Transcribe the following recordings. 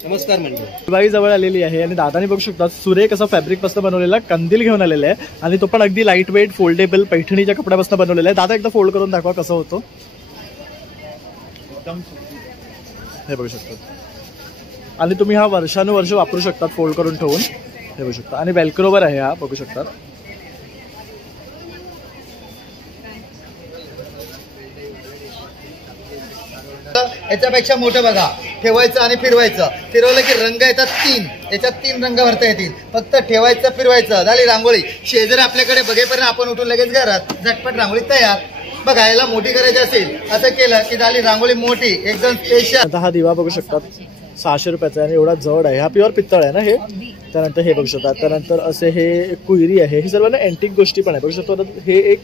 नमस्कार मंडळी, दिवाळी जवळ आलेली आहे आणि दादानी बघू शकतात सुरेख असा फॅब्रिक पासून बनवलेला कंदील घेऊन आलेला आहे आणि तो पण अगदी लाईट वेट फोल्डेबल पैठणीच्या कपड्यापासून बनवलेला आहे। दादा एकदा फोल्ड करून दाखवा कसं होतो। हे बघू शकतात आणि तुम्ही हा वर्षानुवर्ष वापरू शकतात फोल्ड करून ठेवून। हे बघू शकता आणि वेल्क्रोवर आहे हा, बघू शकतात। याच्यापेक्षा मोठं बघा, ठेवायचं आणि फिरवायचं, फिरवलं की रंग येतात 3, याच्यात 3 रंग भरता येतील। फक्त ठेवायचं फिरवायचं, झाली रांगोळी। शेजारी आपल्याकडे बघेपर्यंत आपण उठून लगेच घरात झटपट रांगोळी तयार। बघा, याला मोठी करायची असेल असं केलं की झाली रांगोळी मोठी एकदम स्पेशल। आता हा दिवा बघू शकतात 600 रुपयाचा आणि एवढा जड आहे, हा प्युअर पित्तळ आहे ना हे। त्यानंतर हे बघू शकतात, त्यानंतर असे हे कुयरी आहे, हे सर्व ना अँटिक गोष्टी पण आहे बघू शकतो। हे एक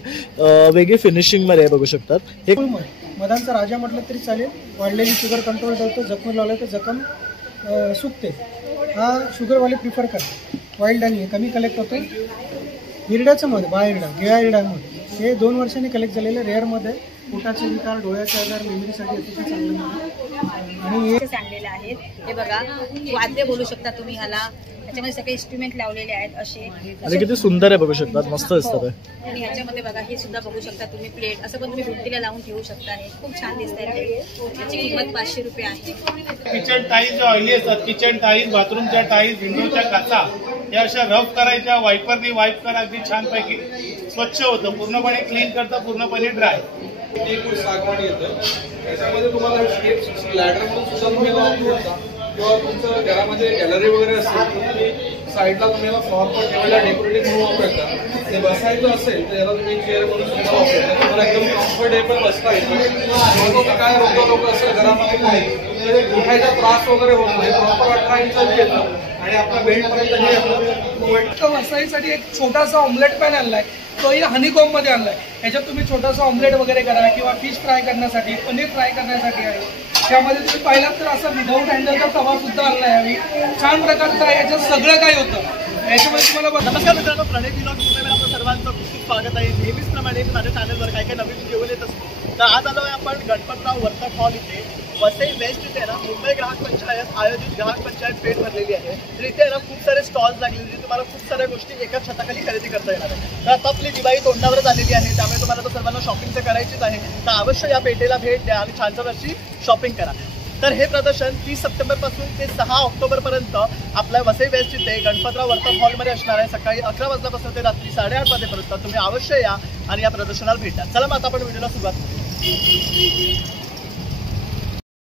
वेगळी फिनिशिंग मध्ये बघू शकतात। हे मधांचा राजा म्हटलं तरी चालेल, वाढलेली शुगर कंट्रोल ठेवतो, जखम लावलं तर जखम सुकते। हा शुगरवाले प्रिफर करतात। वाईल्ड आणि कमी कलेक्ट होतो। हिरड्याचं मध, बाहिरडा गिळा हिरड्यामध्ये हे 2 वर्षांनी कलेक्ट झालेलं रेअरमध्ये पोटाचे विकार, डोळ्याचे आजार, मेमरीसाठी अतिशय चांगलं आणि हे सांगलेले आहेत। हे बघा, वाद्य बोलू शकता तुम्ही ह्याला, त्याच्यामध्ये सगळे इन्स्ट्रुमेंट लावलेले आहेत असे आणि किती सुंदर आहे बघू शकतात, मस्त दिसतात। आणि ह्याच्यामध्ये बघा हे सुद्धा बघू शकता तुम्ही, प्लेट असं पण तुम्ही भिंतीला लावून ठेवू शकता। हे खूप छान दिसत आहे। याची किंमत 500 रुपये आहे। किचन टाईल्स ऑइली असतात, किचन टाईल्स, बाथरूमच्या टाईल्स, विंडोच्या काचा या अशा रफ करायच्या, वायपरनी वाईप करा, अगदी छानपैकी स्वच्छ होतं, पूर्णपणे क्लीन करतं, पूर्णपणे ड्राय। एक सागवान येतं, त्याच्यामध्ये तुम्हाला स्टेप्स लॅडर म्हणून सुद्धा तुम्ही लावू शकता किंवा तुमच्या घरामध्ये गॅलरी वगैरे असेल तर तुम्ही साईडला तुम्हाला फ्लॉर पण ठेवायला डेकोरेटिव्ह म्हणून वापरता। ते बसायचं असेल तर याला तुम्ही चेअर म्हणून सुद्धा वापरता, तुम्हाला एकदम कम्फर्टेबल बसता येतं। काय लोक असेल घरामध्ये कोणी उठायचा त्रास वगैरे होत नाही, प्रॉपर 18 इंचाची येतं आणि आपला बेडपर्यंत वसाईसाठी एक छोटासा ऑमलेट पॅन आणलाय, तोही हनीकॉम मध्ये आणलाय। ह्याच्यात तुम्ही छोटासा ऑमलेट वगैरे करा किंवा फिश फ्राय करण्यासाठी, पनीर फ्राय करण्यासाठी आहे। त्यामध्ये तुम्ही पाहिलात तर असा विदाऊट हँडलचा तवा सुद्धा आणलाय यावी, छान प्रकारचा आहे। याच्यात सगळं काय होतं याच्यामध्ये तुम्हाला। नमस्कार मित्रांनो, प्रणय व्लॉग मध्ये आपलं सर्वांचं खूप स्वागत आहे। नेहमीचप्रमाणे माझ्या चॅनलवर काय काय नवीन घेऊन येत असतो। तर आज आलो आहे आपण गणपतराव वर्तक हॉल इथे, वसई वेस्ट इथे ना मुंबई ग्राहक पंचायत आयोजित ग्राहक पंचायत पेठ भरलेली आहे। तर इथे ना खूप सारे स्टॉल्स लागलेले, जे तुम्हाला खूप साऱ्या गोष्टी एकाच छताखाली खरेदी करता येणार आहे। तर आता आपली दिवाळी तोंडावरच आलेली आहे, त्यामुळे तुम्हाला तर सर्वांना शॉपिंग तर करायचीच आहे। तर अवश्य या पेठेला भेट द्या आणि छान छान अशी शॉपिंग करा। तर हे प्रदर्शन 30 सप्टेंबरपासून ते 6 ऑक्टोबरपर्यंत आपल्या वसई वेस्ट इथे गणपतराव वर्तक हॉलमध्ये असणार आहे। सकाळी 11 वाजल्यापासून ते रात्री 8:30 वाजेपर्यंत तुम्ही अवश्य या आणि या प्रदर्शनाला भेट द्या। चला मग आता आपण व्हिडिओला सुरुवात करू।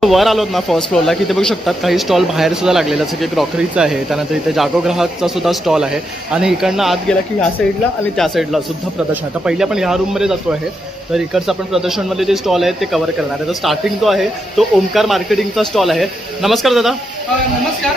वर आलोत ना फर्स्ट फ्लोअरला, की ते बघू शकतात काही स्टॉल बाहेर सुद्धा लागलेला, जसं की क्रॉकरीचा आहे, त्यानंतर इथे जागो ग्राहकचा सुद्धा स्टॉल आहे आणि इकडनं आत गेला की ह्या साईडला आणि त्या साईडला सुद्धा प्रदर्शन आहे। तर पहिले आपण ह्या रूममध्ये जातो आहे, तर इकडचं आपण प्रदर्शनमध्ये जे स्टॉल आहेत ते कव्हर करणार आहे। तर स्टार्टिंग जो आहे तो ओमकार मार्केटिंगचा स्टॉल आहे। नमस्कार दादा। नमस्कार,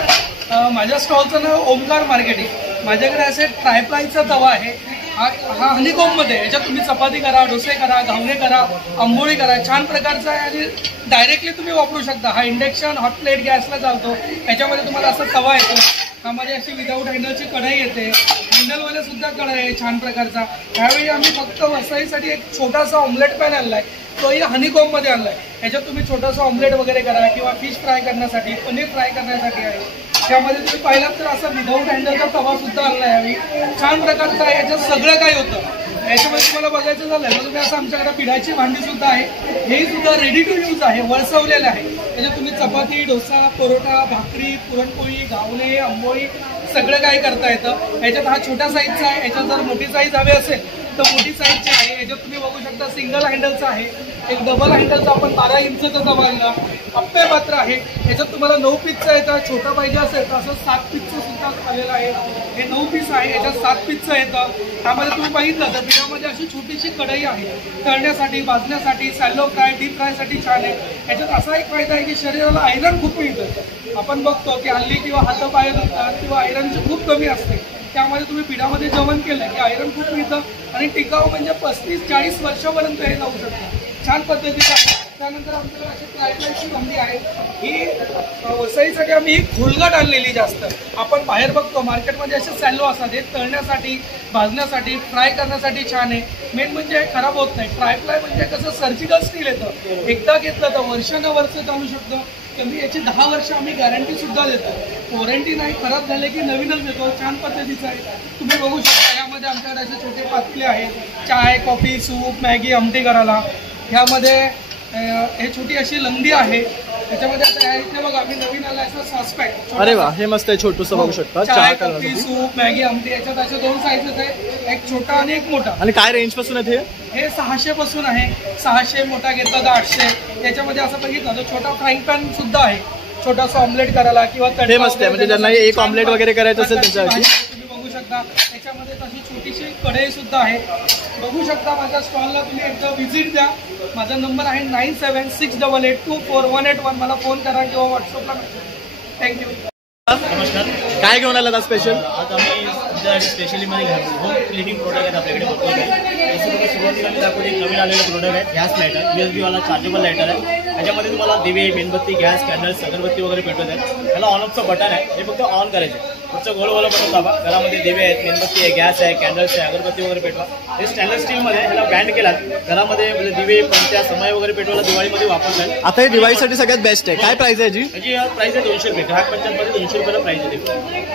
माझ्या स्टॉलचं नाव ओमकार मार्केटिंग। माझ्याकडे असे ट्रायप्लायचा तवा आहे, हा हनीकॉम मध्ये। याच्यात तुम्ही चपाती करा, डोसे करा, घावणे करा, आंबोळी करा, छान प्रकारचा आहे आणि डायरेक्टली तुम्ही वापरू शकता। हा इंडक्शन हॉट प्लेट गॅसला चालतो। याच्यामध्ये तुम्हाला असा तवा येतो, त्यामध्ये अशी विदाऊट हँडलची कढई येते, हँडलवाले सुद्धा कढई आहे छान प्रकारचा। त्यावेळी आम्ही फक्त वसाईसाठी एक छोटासा ऑमलेट पॅन आणलाय, तोही हनीकॉम मध्ये आणलाय। ह्याच्यात तुम्ही छोटासा ऑमलेट वगैरे करा किंवा फिश फ्राय करण्यासाठी, पनीर फ्राय करण्यासाठी आहे। त्यामध्ये तुम्ही पाहिलात तर असा विदाऊट हँडलचा तवा सुद्धा आणलाय यावी, छान प्रकारचा आहे। याच्यात सगळं काय होतं याच्यामध्ये तुम्हाला बघायचं झालं तर तुम्ही असं आमच्याकडे पिठाची भांडी सुद्धा आहे, हे सुद्धा रेडी टू यूज आहे, वळसवलेलं आहे। त्याच्यात तुम्ही चपाती, डोसा, परोठा, भाकरी, पुरणपोळी, घावणे, आंबोळी सगळं काय करता येतं। याच्यात हा छोटा साईजचा आहे, याच्यात जर मोठी साईज हवी असेल तर मोठी साईजची आहे। याच्यात तुम्ही बघू शकता सिंगल हँडलचा आहे, एक डबल हँडलचा आपण 12 इंचचा तवा आणला, अप्पे पात्र आहे। याच्यात तुम्हाला 9 पीसचा येतं, छोटा पाहिजे असेल तर असं 7 पीसचं सुद्धा आलेलं आहे। हे 9 पीस आहे, याच्यात 7 पीसचं येतं। त्यामध्ये तुम्ही बघितलं तर पिठामध्ये अशी छोटीशी कढई आहे, तळण्यासाठी, भाजण्यासाठी, सॅलो फ्राय, डीप फ्रायसाठी छान आहे। याच्यात असा एक फायदा आहे की शरीराला आयरन खूप मिळतं। आपण बघतो की हल्ली किंवा हातापाय दुखतात किंवा आयरनची खूप कमी असते, त्यामध्ये तुम्ही पिठामध्ये जेवण केलं की आयरन खूप मिळतं आणि टिकाऊ म्हणजे 35-40 वर्षापर्यंत हे जाऊ शकतं, छान पद्धतीचं आहे। त्यानंतर आमच्याकडे अशी ट्रायप्लायची भांडी आहे, ही वसईसाठी आम्ही ही खोलगट आणलेली जास्त। आपण बाहेर बघतो मार्केटमध्ये असे सॅलो असतात, हे तळण्यासाठी, भाजण्यासाठी, फ्राय करण्यासाठी छान आहे। मेन म्हणजे खराब होत नाही। ट्रायप्लाय म्हणजे कसं सर्जिकल स्टील येतं, एकदा घेतलं तर वर्षानुवर्ष चालू शकतं, कमी याची 10 वर्ष आम्ही गॅरंटी सुद्धा देतो. वॉरंटी नाही, खराब झाले की नवीनच देतो. छान पद्धतीचं आहे. तुम्ही बघू शकता यामध्ये आमच्याकडे असे छोटे पातेले आहेत, चाय, कॉफी, सूप, मॅगी, आमटी करायला. ह्यामध्ये हे छोटी अशी लंगडी आहे. त्याच्यामध्ये आता इथे बघा आम्ही नवीन आला असं सॉसपॅक. अरे वा, हे मस्त आहे, छोटूसं बघू शकता. चाय, कॉफी, सूप, मॅगी, आमटी याच्यात असे 2 साईजेस आहे, एक छोटा आणि एक मोठा. आणि काय रेंज पासून आहे हे 600 पासून आहे. 600 मोठा घेतला तर 800. याच्यामध्ये असं बघितलं तर छोटा फ्राईंग पॅन सुद्धा आहे, छोटासा ऑमलेट करायला किंवा हे मस्त आहे, म्हणजे ज्यांना एक ऑमलेट वगैरे करायचं असेल त्यांच्यासाठी तुम्ही बघू शकता. त्याच्यामध्ये तशी छोटीशी कढई सुद्धा आहे. बघू शकता माझ्या स्टॉलला तुम्ही एकदा व्हिजिट द्या. माझा नंबर आहे 9768824181. मला फोन करा किंवा व्हॉट्सअपला. थँक्यू. नमस्कार, काय घेऊन आला स्पेशल? आज आम्ही तुमच्यासाठी स्पेशली मध्ये होम क्लिनिंग प्रोडक्ट आहेत आपल्याकडे भरपूर आहे. सुरुवातीला मी दाखवतो एक नवीन आलेलं प्रोडक्ट आहे, गॅस लायटर. USB वाला चार्जेबल लायटर आहे. त्याच्यामध्ये तुम्हाला दिवे, मेणबत्ती, गॅस, कॅन्डल्स, अगरबत्ती वगैरे भेटत आहेत. त्याला ऑन ऑफचं बटन आहे, हे फक्त ऑन करायचं. पुढचं गोलवाला बटन दाबा. घरामध्ये दिवे आहेत, मेणबत्ती आहे, गॅस आहे, कॅन्डल्स आहे, अगरबत्ती वगैरे पेटवा. हे स्टेनलेस स्टीलमध्ये ह्याला बँड केला. घरामध्ये म्हणजे दिवे, पंत्या, समय वगैरे पेटवायला दिवाळीमध्ये वापरतात. आता हे दिवाळीसाठी सगळ्यात बेस्ट आहे. काय प्राइस आहे याची? याची प्राइस आहे 200 रुपये. ग्राहक पंचायतमध्ये 200 रुपयाला प्राइस आहे.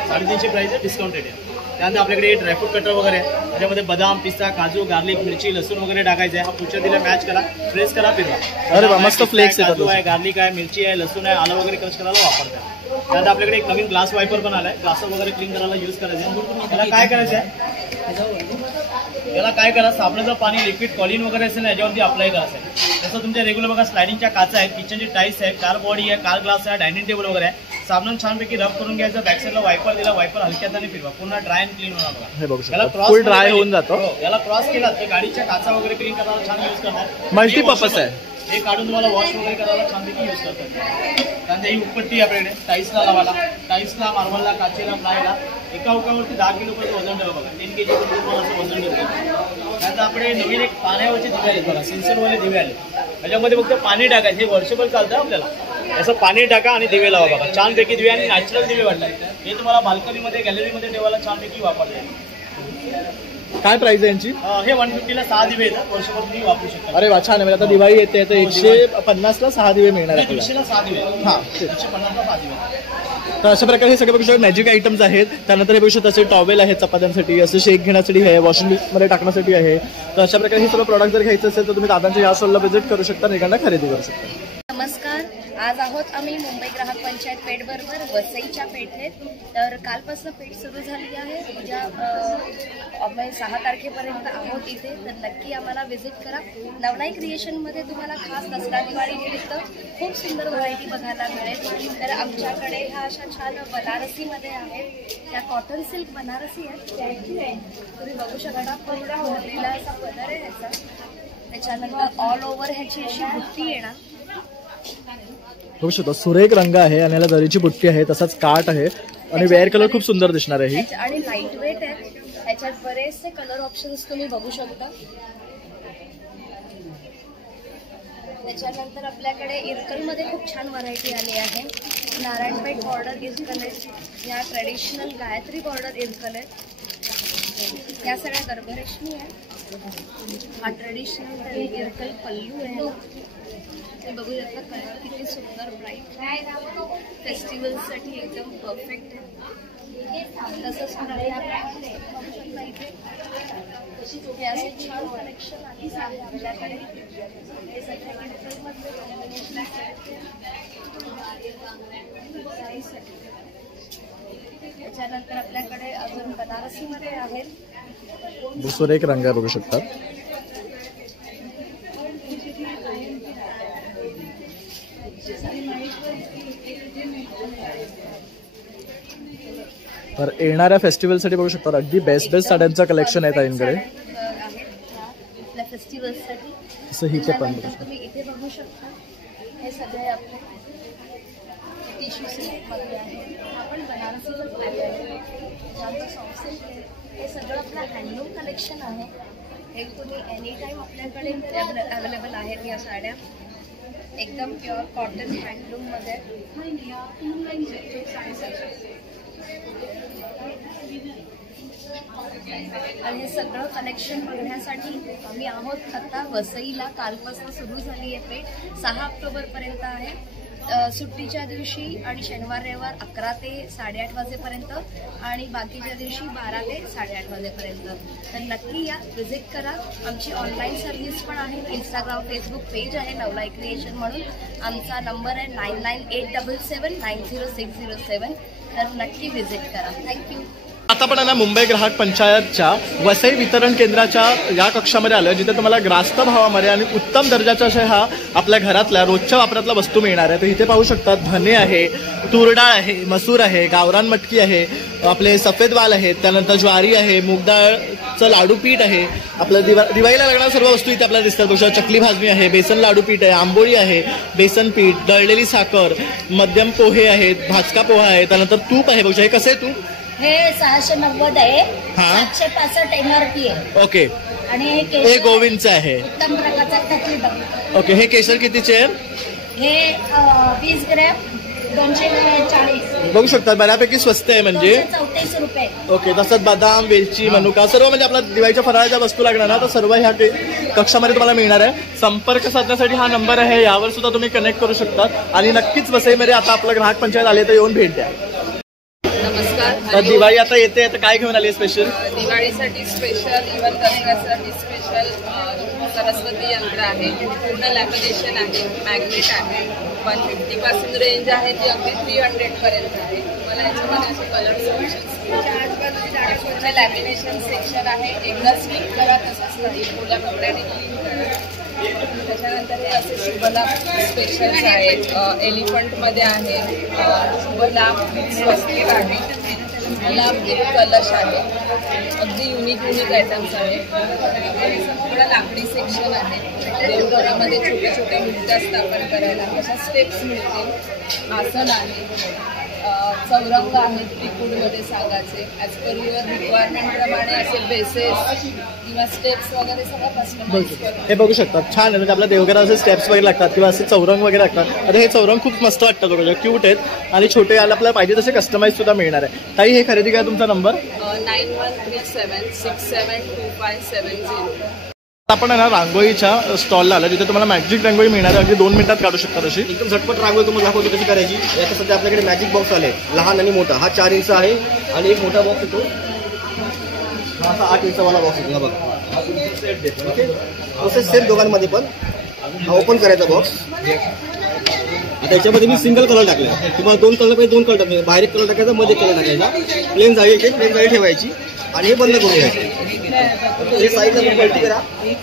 350 प्राइस आहे, डिस्काउंट रेट आहे. त्यानंतर आपल्याकडे ड्रायफ्रूट कटर वगैरे आहे. त्याच्यामध्ये बदाम, पिस्ता, काजू, गार्लिक, मिरची, लसूण वगैरे टाकायचं आहे. हा पुढच्या दिला मॅच करा, प्रेस करा, फिरवा. अरे वा, मस्त फ्लेक्स आहे. काजू आहे, गार्लिक आहे, मिरची आहे, लसूण आहे, आलं वगैरे क्रश करायला वापरतात. त्यानंतर आपल्याकडे एक नवीन ग्लास वायपर पण आलाय. ग्लास वगैरे क्लीन करायला यूज करायचं आहे. त्याला काय करायचं आहे, याला काय करा, साबणाचं पाणी, लिक्विड, कॉलिन वगैरे असेल ना याच्यावरती अप्लाय करायचं आहे. तसं तुमच्या रेग्युलर बघा स्लायडिंगच्या काचा आहेत, किचनची टाईल्स आहे, कार बॉडी आहे, कार ग्लास आहे, डायनिंग टेबल वगैरे आहे. साबणानं छानपैकी रब करून घ्यायचं. बॅक साईडला वायपर दिला, वायपर हलक्या हाताने फिरवा, पुन्हा ड्राय अँड क्लीन होणार बघा. हे बघू याला शकता, क्रॉस फुल ड्राय होऊन जातो. याला क्रॉस केला तर गाडीच्या काचा वगैरे क्लीन करायला छान यूज करतात. मल्टीपर्पज आहे. हे काढून तुम्हाला वॉश वगैरे करायला छानपैकी यूज करतात. त्यानंतर ही उपपट्टी आपल्याकडे टाईल्सला लावायला, टाईल्सला, मार्बलला, काचेला, प्लायला. एका उकावरती 10 किलोपर्यंत वजन ठेवा बघा. 10 kg तुम्हाला असं वजन ठेवतो. त्यानंतर आपले नवीन एक पाण्यावरचे दिवे आले बघा, सेन्सरवाले दिवे आले. त्याच्यामध्ये फक्त पाणी टाकायचं, हे वर्षभर चालतं आपल्याला. असं पाणी टाका आणि दिवे लावा बघा. छानपैकी दिवे आणि नॅचरल दिवे वाटतात. हे तुम्हाला बाल्कनीमध्ये, गॅलरीमध्ये ठेवायला छानपैकी वापरतात. काय प्राइस आहे यांची? हे 150ला 6 दिवे येतात, वर्षभर तुम्ही वापरू शकता. अरे वा, छान आहे. आता दिवाळी येते तर 150ला 6 दिवे मिळणार आपल्याला. 200ला 6 दिवे. हां, 150ला 6 दिवे. तर अशा प्रकारे हे सगळे बघू शकता मॅजिक आयटम्स आहेत. त्यानंतर हे बघू शकता असे टॉवेल आहेत चपात्यांसाठी, असं शेक घेण्यासाठी आहे, वॉशिंग मध्ये टाकण्यासाठी आहे. तर अशा प्रकारे हे सगळं प्रॉडक्ट जर घ्यायचं असेल तर तुम्ही दादांच्या या स्टॉलला व्हिजिट करू शकता आणि इकडनं खरेदी करू शकता. नमस्कार, आज आहोत आम्ही मुंबई ग्राहक पंचायत पेठबरोबर वसईच्या पेठेत. तर कालपासून पेठ सुरू झाली आहे. उद्या आम्ही 6 तारखेपर्यंत आहोत इथे. तर नक्की आम्हाला व्हिजिट करा. नवलाई क्रिएशनमध्ये तुम्हाला खास दसरा दिवाळी निमित्त खूप सुंदर व्हरायटी बघायला मिळेल. तर आमच्याकडे ह्या अशा छान बनारसीमध्ये आहेत. त्या कॉटन सिल्क बनारसी आहेत, तुम्ही बघू शकता. पूर्ण भरलेला असा पदर आहे ह्याचा. त्याच्यानंतर ऑल ओव्हर ह्याची अशी बुट्टी येणार. बघू शकतो सुरेख रंग आहे आणि याला जरीची बुट्टी आहे, तसाच काट आहे आणि वेअर कलर खूप सुंदर दिसणार आहे. आणि लाईट वेट आहे. ह्याच्यात बरेचसे कलर ऑप्शन्स तुम्ही बघू शकता. त्याच्यानंतर आपल्याकडे इरकलमध्ये खूप छान व्हरायटी आली आहे. नारायणपेठ बॉर्डर इरकल आहे, या ट्रेडिशनल गायत्री बॉर्डर इरकल आहे, या सगळ्या गर्भरेशमी आहे. हा ट्रेडिशनल इरकल पल्लू आहे. ते बघू शकता कलर किती सुंदर ब्राईट आहे. फेस्टिवलसाठी एकदम परफेक्ट आहे. तसंच आपल्याकडे बघू शकता इथे हे असे छान कलेक्शन आहे आपल्याकडे. हे सगळे इरकलमधले कॉम्बिनेशन आहे. त्याच्यानंतर आपल्याकडे अजून बनारसीमध्ये आहेत. सुरेख रंग बघू शकता. तर येणाऱ्या फेस्टिवलसाठी बघू शकता अगदी बेस्ट साड्यांचं कलेक्शन आहे ताईंकडे. आपल्या फेस्टिवलसाठी असं हिचे पण तुम्ही इथे बघू शकता. हे सगळे आपले टिश्यू सिल्कमध्ये आहे. आपण बनारसीवर पाहिजे आहे, ज्यांचं सॉफ्ट सिल्क आहे. हे सगळं आपलं हँडलूम कलेक्शन आहे. हे तुम्ही एनी टाईम आपल्याकडे अवेलेबल आहेत या साड्या. एकदम प्युअर कॉटन हँडलूममध्ये. आणि हे सगळं कलेक्शन बघण्यासाठी आम्ही आहोत आता वसईला. कालपासून सुरू झाली आहे पेठ, 6 ऑक्टोबरपर्यंत आहे. सुट्टीच्या दिवशी आणि शनिवार रविवार 11 ते 8:30 वाजेपर्यंत आणि बाकीच्या दिवशी 12 ते 8:30 वाजेपर्यंत. तर नक्की या, व्हिजिट करा. आमची ऑनलाईन सर्व्हिस पण आहे. इंस्टाग्राम फेसबुक पेज आहे नवला क्रिएशन म्हणून. आमचा नंबर आहे 9987790607. तर नक्की व्हिजिट करा. थँक्यू. आता पण ना मुंबई ग्राहक पंचायतच्या वसई वितरण केंद्राच्या या कक्षामध्ये आलं, जिथे तुम्हाला ग्रास्त भावामध्ये आणि उत्तम दर्जाच्या अशा ह्या आपल्या घरातल्या रोजच्या वापरातल्या वस्तू मिळणार आहे. तर इथे पाहू शकतात धने आहे, तूर डाळ आहे, मसूर आहे, गावरान मटकी आहे, आपले सफेद वाल आहेत, त्यानंतर ज्वारी आहे, मूगडाळचं लाडू पीठ आहे, आपलं दिवाळीला लागणाऱ्या सर्व वस्तू इथे आपल्याला दिसतात. बघा चकली भाजणी आहे, बेसन लाडू पीठ आहे, आंबोळी आहे, बेसन पीठ, दळलेली साखर, मध्यम पोहे आहेत, भाजका पोहा आहे, त्यानंतर तूप आहे. बघा हे कसं आहे तूप? हे 690 आहे. हा. 765 MRP आहे. ओके. आणि हे गोविंदचं आहे. उत्तम प्रकारचा टकली बघ. ओके. हे केशर कितीचे आहे? हे 20 ग्रॅम 240. बघू शकतात बऱ्यापैकी स्वस्त आहे म्हणजे 234 रुपये. ओके. तसंच बदाम, वेलची, मनुका सर्व म्हणजे आपल्या दिवाळीच्या फराळाच्या वस्तू लागणार ना, तर सर्व ह्या कक्षामध्ये तुम्हाला मिळणार आहे. संपर्क साधण्यासाठी हा नंबर आहे, यावर सुद्धा तुम्ही कनेक्ट करू शकता. आणि नक्कीच वसईमध्ये आता आपलं ग्राहक पंचायत आले तर येऊन भेट द्या. नमस्कार. तर दिवाळी आता येते, तर काय घेऊन आली स्पेशल? दिवाळीसाठी स्पेशल, इव्हन दसऱ्यासाठी स्पेशल सरस्वती यंत्र आहे, पूर्ण लॅमिनेशन आहे, मॅग्नेट आहे. 150 पासून रेंज आहे ती अगदी 300 पर्यंत आहे. तुम्हाला याच्यामध्ये असे कलर पूर्ण लॅमिनेशन सेक्शन आहे. एकदा स्टिक करा तसंच नाही, ओल्या कपड्याने क्लीन करा. त्याच्यानंतर हे असे शुभलाभ स्पेशल्स आहेत, एलिफंटमध्ये आहे, शुभलाभ स्वस्तिक आहे, शुभलाभ एक कलश आहे, अगदी युनिक आयटम्स आहे. थोडा लाकडी सेक्शन आहे, देवघरामध्ये छोटे छोटे मूर्त्या स्थापन करायला अशा स्टेप्स मिळतील. आसन आहे, चौरंग आहेत त्रिकूटमध्ये सागाचे, ॲज पर युअर रिक्वायरमेंट प्रमाणे असे बेसेस किंवा स्टेप्स वगैरे सगळं कस्टमाइज करून. हे बघू शकतात, छान आहे. म्हणजे आपल्या देवघरात असे स्टेप्स वगैरे लागतात किंवा असे चौरंग वगैरे लागतात. आता हे चौरंग खूप मस्त वाटतात, बघा क्यूट आहेत आणि छोटे याला आपल्याला पाहिजे तसे कस्टमाइज सुद्धा मिळणार आहे. ताई हे खरेदी करा. तुमचा नंबर 9137672570. आपण ना रांगोळीच्या स्टॉलला आला, जिथे तुम्हाला मॅजिक रांगोळी मिळणार आहे. अगदी 2 मिनिटात काढू शकता तशी. एकदम झटपट रांगोळी तुम्हाला दाखवतो कशी करायची. याच्या सध्या आपल्याकडे मॅजिक बॉक्स आले, लहान आणि मोठा. हा 4 इंच आहे आणि एक मोठा बॉक्स येतो, हा असा 8 इंचवाला बॉक्स येतो. बघा प्रोसेस सेम दोघांमध्ये पण. हा ओपन करायचा बॉक्स. आता याच्यामध्ये मी सिंगल कलर टाकले. तुम्हाला 2 कलर पाहिजे 2 कलर टाकले. बाहेर एक कलर टाकायचा, मध्ये कलर टाकायचा. प्लेन जाळी ठेवायची आणि हे बंद करून घ्यायचं. हे साईडला तुम्ही पलटी करा,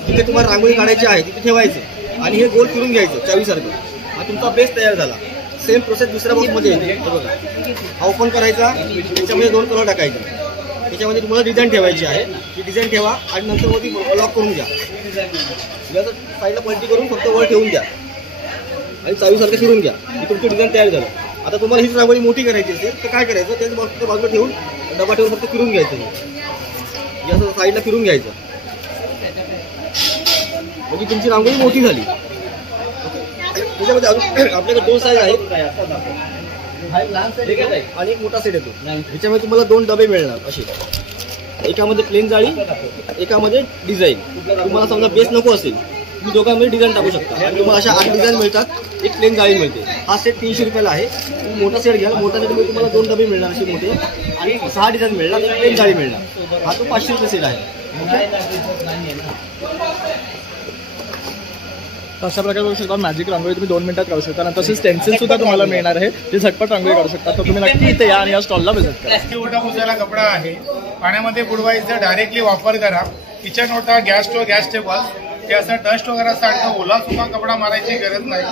जिथे तुम्हाला रांगोळी काढायची आहे तिथे ठेवायचं आणि हे गोल फिरून घ्यायचं चावीसारखं. हा तुमचा बेस तयार झाला. सेम प्रोसेस दुसऱ्या बॉक्समध्ये येते. बघा हा ओपन करायचा, त्याच्यामध्ये 2 कलर टाकायचे. त्याच्यामध्ये तुम्हाला डिझाईन ठेवायची आहे, ती डिझाईन ठेवा आणि नंतर मध्ये लॉक करून घ्या. साईडला पलटी करून फक्त वर ठेवून द्या आणि चावीसारखं फिरून घ्या. ही तुमची डिझाईन तयार झालं. आता तुम्हाला हीच रांगोळी मोठी करायची असेल तर काय करायचं, त्याच बॉक्सच्या बाजूला ठेवून डबा ठेवून फक्त फिरून घ्यायचं. असं साईडला फिरून घ्यायचं म्हणजे तुमची रांगोळी मोठी झाली. त्याच्यामध्ये आपल्याकडे 2 साईज आहेत आणि एक मोठा सेट येतो. ह्याच्यामध्ये तुम्हाला 2 डबे मिळणार असे. एकामध्ये प्लेन जाळी, एकामध्ये डिझाईन. तुम्हाला समजा बेस नको असेल तुम्ही दोघांमध्ये डिझाईन टाकू शकता. आणि तुम्हाला अशा 8 डिझाईन मिळतात, एक प्लेन जाळी मिळते. हा सेट 300 रुपयाला आहे. तुम्ही मोठा सेट घ्याल, मोठा सेटमध्ये तुम्हाला 2 डबे मिळणार असे मोठे आणि 6 डिझाईन मिळणार, एक प्लेन जाळी मिळणार. हा तो 500 रुपये सेट आहे. अशा प्रकारे करू शकता. मॅजिक रांगोळी तुम्ही 2 मिनिटात काढू शकता. नंतर तसेच स्टेन्सिल सुद्धा तुम्हाला मिळणार आहे, जे झटपट रांगोळी काढू शकता. तर तुम्ही नक्की इथे या आणि या स्टॉलला व्हिजिट करा. ओटा पुसायला कपडा आहे, पाण्यामध्ये बुडवायचा, डायरेक्टली वापर करा. किचन ओटा, गॅस स्टोव्ह, गॅस टेबल ते असं डस्ट वगैरे सारखं ओला सुका कपडा मारायची गरज नाही.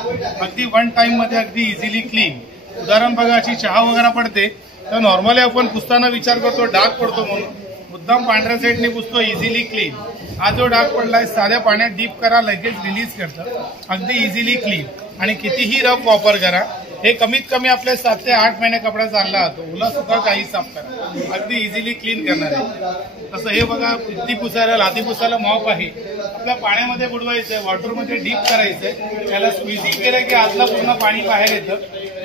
अगदी 1 टाइममध्ये अगदी इझिली क्लीन. उदाहरण बघा, अशी चहा वगैरे पडते तर नॉर्मली आपण पुसताना विचार करतो डाग पडतो म्हणून, मुद्दाम पांढऱ्या साईडने पुसतो, इझिली क्लीन. हा जो डाग पडलाय साध्या पाण्यात डीप करा, लगेच रिलीज करतं, अगदी इझिली क्लीन. आणि कितीही रफ वापर करा, हे कमीत कमी आपले 7 ते 8 महिने कपडा चालला जातो. ओला सुका काही साफ करा, अगदी इझिली क्लीन करणार आहे. तसं हे बघा, पित्ती पुसायला, लादी पुसायला मॉप आहे. आपल्या पाण्यामध्ये बुडवायचंय, वॉटरमध्ये डीप करायचंय. त्याला स्क्विझिंग केलं की आतलं पूर्ण पाणी बाहेर येतं.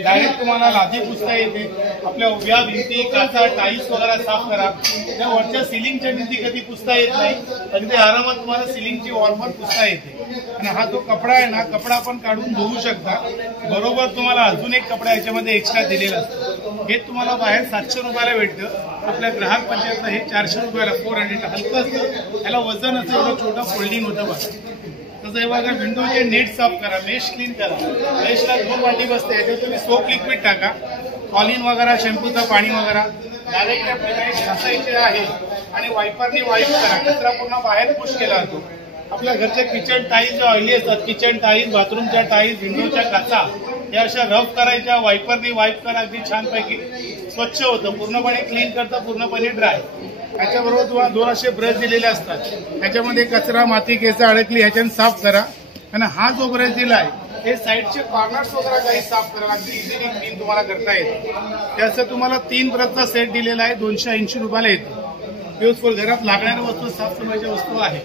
डायरेक्ट तुम्हाला लादी पुसता येते. आपल्या उभ्या भिंती, काचा, टाईल्स वगैरे साफ करा. त्या वरच्या सिलिंगच्या भिंती कधी पुसता येत नाही, अगदी आरामात तुम्हाला सिलिंगची वॉल पण पुसता येते. आणि हा जो कपडा आहे ना, कपडा पण काढून धुवू शकता. बरोबर तुम्हाला अजून एक कपडा याच्यामध्ये एक्स्ट्रा दिलेला असतो. हे तुम्हाला बाहेर 700 रुपयाला भेटतं. आपल्या ग्राहक पंचायतला हे 400 रुपयाला 400 हलकं असतं. याला वजन असं एवढं छोटं फोल्डिंग होतं बघा. तसं हे बघा, विंडोचे नेट साफ करा, मेश क्लीन करा. मेशला 2 वाटी बसते. याच्यात तुम्ही सोप लिक्विड टाका, कॉलिन वगैरे, शॅम्पूचं पाणी वगैरे डायरेक्ट आपल्याला घासायचे आहे आणि वायपरने वाईप करा. कचरा पूर्ण बाहेर पुश केला जातो. आपल्या घरचे किचन टाईल्स जे ऑइली असतात, किचन टाईल्स, बाथरूमच्या टाईल्स, विंडोच्या काचा, या अशा रफ करायच्या, वायपरने वाईप करा. अगदी छानपैकी स्वच्छ होतं, पूर्णपणे क्लीन करतं, पूर्णपणे ड्राय. त्याच्याबरोबर तुम्हाला 2 असे ब्रश दिलेले असतात. त्याच्यामध्ये कचरा, माती, केस अडकली ह्याच्यानं साफ करा. आणि हा जो ब्रश दिला आहे हे साईडचे कॉर्नर्स वगैरे काही साफ करा. अगदी इझिली क्लीन तुम्हाला करता येते. त्याचं तुम्हाला 3 ब्रशचा सेट दिलेला आहे, 280 रुपयाला येतो. युजफुल, घरात लागणाऱ्या वस्तू, साफसफाईच्या वस्तू आहे.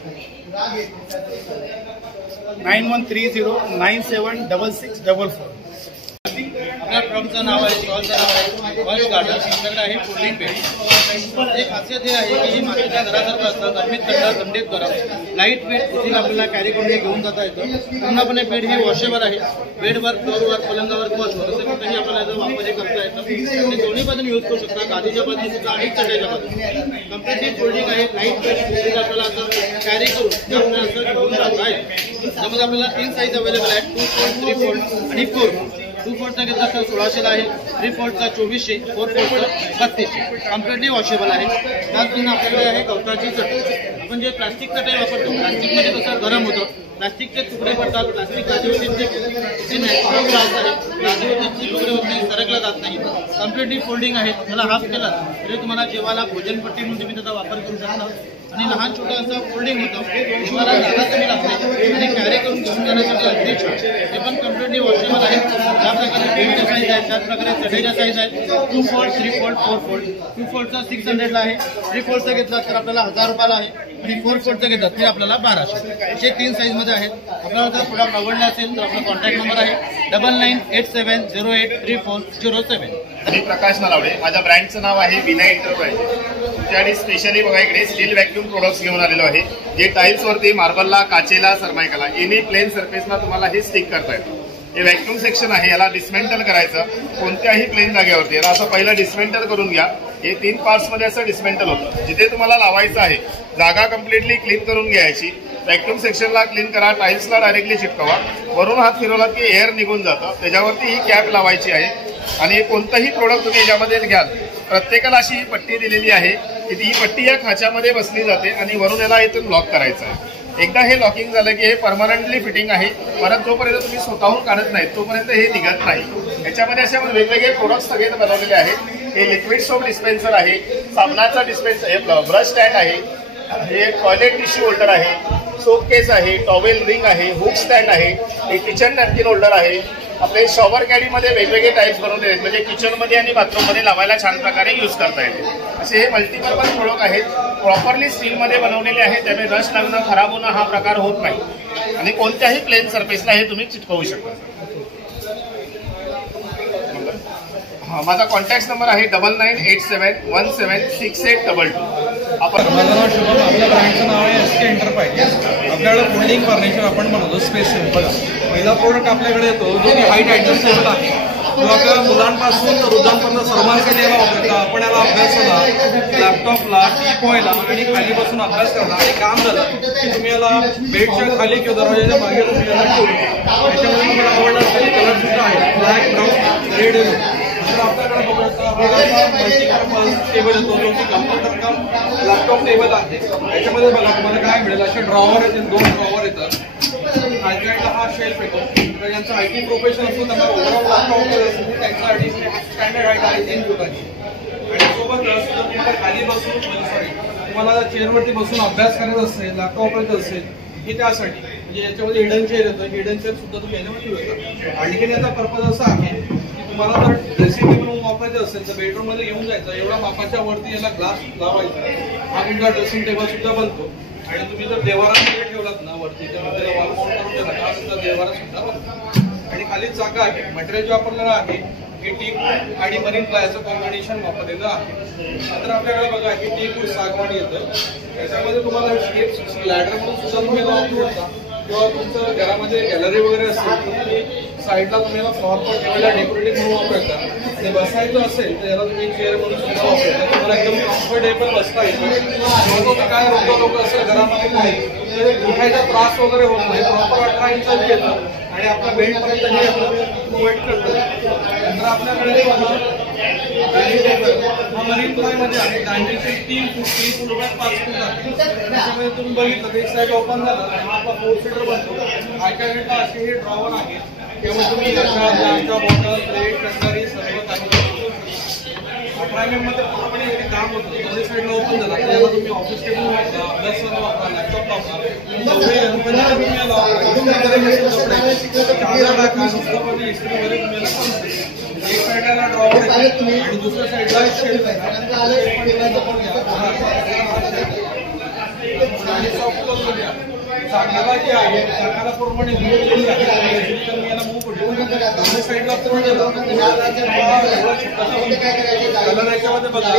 9130976644. आपल्या प्रॉडक्टचं नाव आहे, स्टॉलचं नाव आहे वॉश गार्डन. आमच्याकडे आहे फोल्डिंग बेड. एक खासियत हे आहे की ही मातीच्या घरासारखं असतं. गरमीत थंड, थंडीत गरम, लाईट वेट, इझिली आपल्याला कॅरी करून घेऊन जाता येतं. पूर्णपणे बेड हे वॉशेबल आहे. बेडवर, फ्लोअरवर, पलंगावर किंवा छोटंसं कुठेही आपल्याला याचा वापर करता येतं. आणि दोन्ही बाजूने यूज करू शकता, गादीच्या बाजूने सुद्धा आणि चटईच्या बाजूने. कम्प्लिटली फोल्डिंग आहे. लाईट वेट, आपल्याला असं कॅरी करून आपल्याला असं घेऊन जाता येतं. त्यामध्ये आपल्याला 3 साईज अवेलेबल आहे, 2 फोल्ड, 3 फोल्ड आणि 4 फोल्ड. 2 फोल्डचा घेतला तर 1600 आहे, 3 फोल्डचा 2400, 4 फोल्डचा 3200. कम्प्लिटली वॉशेबल आहे. त्याचबरोबर आपल्याकडे आहे गवताची चटई. आपण जे प्लास्टिक चटई वापरतो, प्लास्टिकमध्ये कसं गरम होतं, प्लास्टिकचे तुकडे पडतात, प्लास्टिक लादीवरती जे नॅचरल ग्लास आहे, लादीवरती तुकडे होत नाही, सरकला जात नाही. कम्प्लिटली फोल्डिंग आहे. त्याला हाफ केला तरी तुम्हाला जेवायला भोजनपट्टी म्हणून तुम्ही त्याचा वापर करू शकता. आणि लहान छोटं असं फोल्डिंग होतं, जेवायला जागा कमी लागते आणि कॅरी करून घेऊन जाण्यासाठी अगदी छान. हे पण कम्प्लिटली वॉशेबल आहे. ज्या प्रकारे बेडच्या साईज आहे त्याच प्रकारे चटईच्या साईज आहे. 2 फोल्ड, 3 फोल्ड, 4 फोल्ड. 2 फोल्डचा 600 आहे, 3 फोल्डचा घेतला तर आपल्याला 1000 रुपयाला आहे आणि 4 फोल्डचा घेतला तर आपल्याला 1200. असे 3 साईजमध्ये आहेत. आपल्याला जर प्रोडक्ट आवडला असेल तर आपला कॉन्टॅक्ट नंबर आहे 9987083407. मी प्रकाश नलावडे. माझ्या ब्रँडचं नाव आहे विनय एंटरप्राइज. त्यासाठी स्पेशली बघा इकडे स्टील व्हॅक्यूम प्रोडक्ट्स घेऊन आलेलो आहे, जे टाईल्सवरती, मार्बलला, काचेला, सरमायकाला, एनी प्लेन सरफेसला तुम्हाला हे स्टिक करता येतं. हे व्हॅक्यूम सेक्शन आहे. याला डिस्मेंटल करायचं कोणत्याही प्लेन जागेवरती. याला असं पहिलं डिस्मेंटल करून घ्या. हे 3 पार्ट्समध्ये असं डिस्मेंटल होतं. जिथे तुम्हाला लावायचं आहे जागा कम्प्लिटली क्लीन करून घ्यायची. व्हॅक्यूम सेक्शनला क्लीन करा, टाईल्सला डायरेक्टली चिटकवा. वरून हात फिरवला की एअर निघून जातं. त्याच्यावरती ही कॅप लावायची आहे. आणि कोणतंही प्रोडक्ट तुम्ही याच्यामध्ये घ्याल, प्रत्येकाला अशी ही पट्टी दिलेली आहे की ती पट्टी या खाच्यामध्ये बसली जाते आणि वरून याला इथून लॉक करायचं आहे. एकदा हे लॉकिंग झालं की हे परमनंटली फिटिंग आहे. परत जोपर्यंत तुम्ही स्वतःहून काढत नाही तोपर्यंत हे निघत नाही. याच्यामध्ये असे वेगवेगळे प्रोडक्ट्स सगळे बनवलेले आहेत. हे लिक्विड सोप डिस्पेन्सर आहे, साबणाचा डिस्पेन्सर, हे ब्रश स्टँड आहे, हे टॉयलेट टिश्यू होल्डर आहे, सोप केस आहे, टॉवेल रिंग आहे, हुक स्टँड आहे, हे किचन नॅपकिन होल्डर आहे. आपले शॉवर कॅडीमध्ये वेगवेगळे टाईप्स बनवले आहेत, म्हणजे किचनमध्ये आणि बाथरूममध्ये लावायला छान प्रकारे यूज करता येते. असे हे मल्टीपर्पज प्रोडक्ट आहेत. प्रॉपरली स्टीलमध्ये बनवलेले आहेत, त्यामुळे रश लागणं, खराब होणं हा प्रकार होत नाही. आणि कोणत्याही प्लेन सरफेसला हे तुम्ही चिटकवू शकता. माझा कॉन्टॅक्ट नंबर आहे 9987176822. माझं नाव शुभम. आपल्या ब्रँडचं नाव आहे SK एंटरप्राइज. आपल्याकडे फोल्डिंग फर्निचर आपण बनवतो स्पेशल. बघा, पहिला प्रोडक्ट आपल्याकडे येतो जो की हाईट ॲडजस्टेबल आहे. जो आपल्याला मुलांपासून तर वृद्धांपर्यंत सर्वांसाठी याला वापरता. आपण याला अभ्यासाला, लॅपटॉपला, टीपॉयला आणि खाली बसून अभ्यास करता. आणि काम झालं की तुम्ही याला बेडच्या खाली किंवा दरवाजाच्या मागे तुम्ही याला ठेवू शकता. त्याच्यामध्ये तुम्हाला आवडला असेल कलर सुद्धा आहे, ब्लॅक, ब्राऊन, रेड येतो. तर आपल्याकडे बघू शकता मल्टीपर्पज टेबल येतो, जो की कम्प्युटर कम लॅपटॉप टेबल आहे. याच्यामध्ये बघा तुम्हाला काय मिळेल, असे ड्रॉवर येतील, 2 ड्रॉवर येतात. खालच्या हा शेल्फ येतो. तर ज्यांचं IT प्रोफेशन असतो त्यांना ओव्हरऑल लॅपटॉप त्यांच्यासाठी स्टँडर्ड हाईट आहे 3 फुटाची. आणि सोबतच जर तुम्हाला खाली बसून तुम्हाला चेअरवरती बसून अभ्यास करायचा असेल, लॅपटॉप वापरायचं असेल की त्यासाठी म्हणजे याच्यामध्ये हिडन चेअर येतं. हिडन चेअर सुद्धा तुम्ही याच्यामध्ये ठेवू शकता. आणखीन याचा पर्पज असा आहे की तुम्हाला जर ड्रेसिंग टेबल वापरायचं असेल तर बेडरूममध्ये येऊन जायचं, एवढा मापाच्या वरती याला ग्लास लावायचा. हा तुमचा ड्रेसिंग टेबल सुद्धा बनतो. आणि तुम्ही जर देवारामध्ये ठेवलात ना वरती तर वॉल माउंट करून ठेवला हा सुद्धा देवारा सुद्धा बनतो. आणि खाली जागा आहे, मटेरियल जे वापरलेलं आहे हे टीक आणि मरीन प्लायचं कॉम्बिनेशन वापरलेलं आहे. नंतर आपल्याकडे बघा हे टीक सागवान येतं. त्याच्यामध्ये तुम्हाला स्टेप्स लॅडर म्हणून सुद्धा तुम्ही लावू शकता किंवा तुमचं घरामध्ये गॅलरी वगैरे असेल तर तुम्ही साईडला तुम्हाला फ्लॉर पॉट ठेवायला डेकोरेटिव्ह म्हणून वापरता आणि बसायचं असेल तर याला तुम्ही चेअर म्हणून सुद्धा वापरता. तुम्हाला एकदम कम्फर्टेबल बसता येतं. तुम्ही काय लोक असेल घरामध्ये उठायचा त्रास वगैरे होत नाही. प्रॉपर 18 इंच येतं आणि आपला बेल्टपर्यंत हे आपलं वेट करतं. नंतर आपल्याकडे हा मरीन प्लायमध्ये आहे. डायमेन्शन 3 फूट 3 फूट 5 फूट आहे. त्याच्यामध्ये तुम्ही बघितलं एक साईड ओपन झालं आणि आपला 4 सीटर बनतो. ऐकायला असे हे ड्रॉवर आहे त्यामुळे तुम्ही बॉटल प्लेट कटलरी सर्व काही 18 mm मध्ये पूर्णपणे हे काम होतं. दोन्ही साईडला ओपन झाला त्याला तुम्ही ऑफिस टेबल वापरा, अभ्यासाला वापरा, लॅपटॉप वापरा, एक साईडला ड्रॉवर आहे आणि दुसऱ्या साईडला शेल्फ चाकाला जे आहे चाकाला पूर्णपणे याला मूव पडतो. दोन्ही साईडला पूर्ण कलर याच्यामध्ये बघा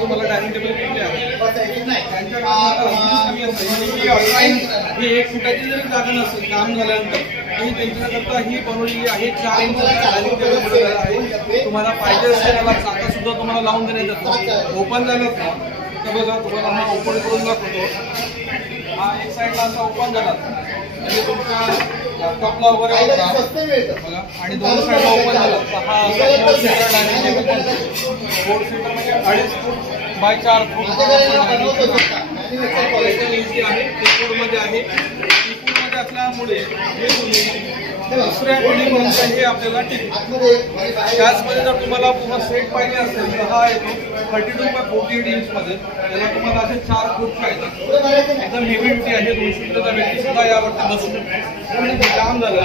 तुम्हाला डायनिंग टेबल भेटले आहे. ही 1 फुटाची जरी जागा नसेल काम झाल्यानंतर ही त्यांच्याकरता ही बनवलेली आहे. 4 इंच डायनिंग टेबल बनवलेलं आहे. तुम्हाला पाहिजे असेल याला चाका सुद्धा तुम्हाला लावून देण्यात येतं. ओपन झालं तर बघा तुम्हाला हा ओपन करून दाखवतो. हा एक साईडला असा ओपन झाला म्हणजे तुमच्या लॅपटॉपला वगैरे बघा आणि दोन साईडला ओपन झाला तर हा असा 4 सीटर डायनिंग टेबल बनतो. 4 सीटर म्हणजे 2.5 फूट बाय 4 फूट इझी आहे. मध्ये आहे मध्ये असल्यामुळे हे दुसऱ्या पिढीपर्यंत हे आपल्याला टिकतं. त्याचमध्ये जर तुम्हाला पूर्ण सेट पाहिजे असेल तर हा येतो 32 बाय 48 इंच मध्ये. त्याला तुम्हाला असे 4 फूट पाहिजे. एकदम हेवी ड्युटी आहे. 200 किलोचा व्यक्ती सुद्धा यावरती बसू शकतो. काम झालं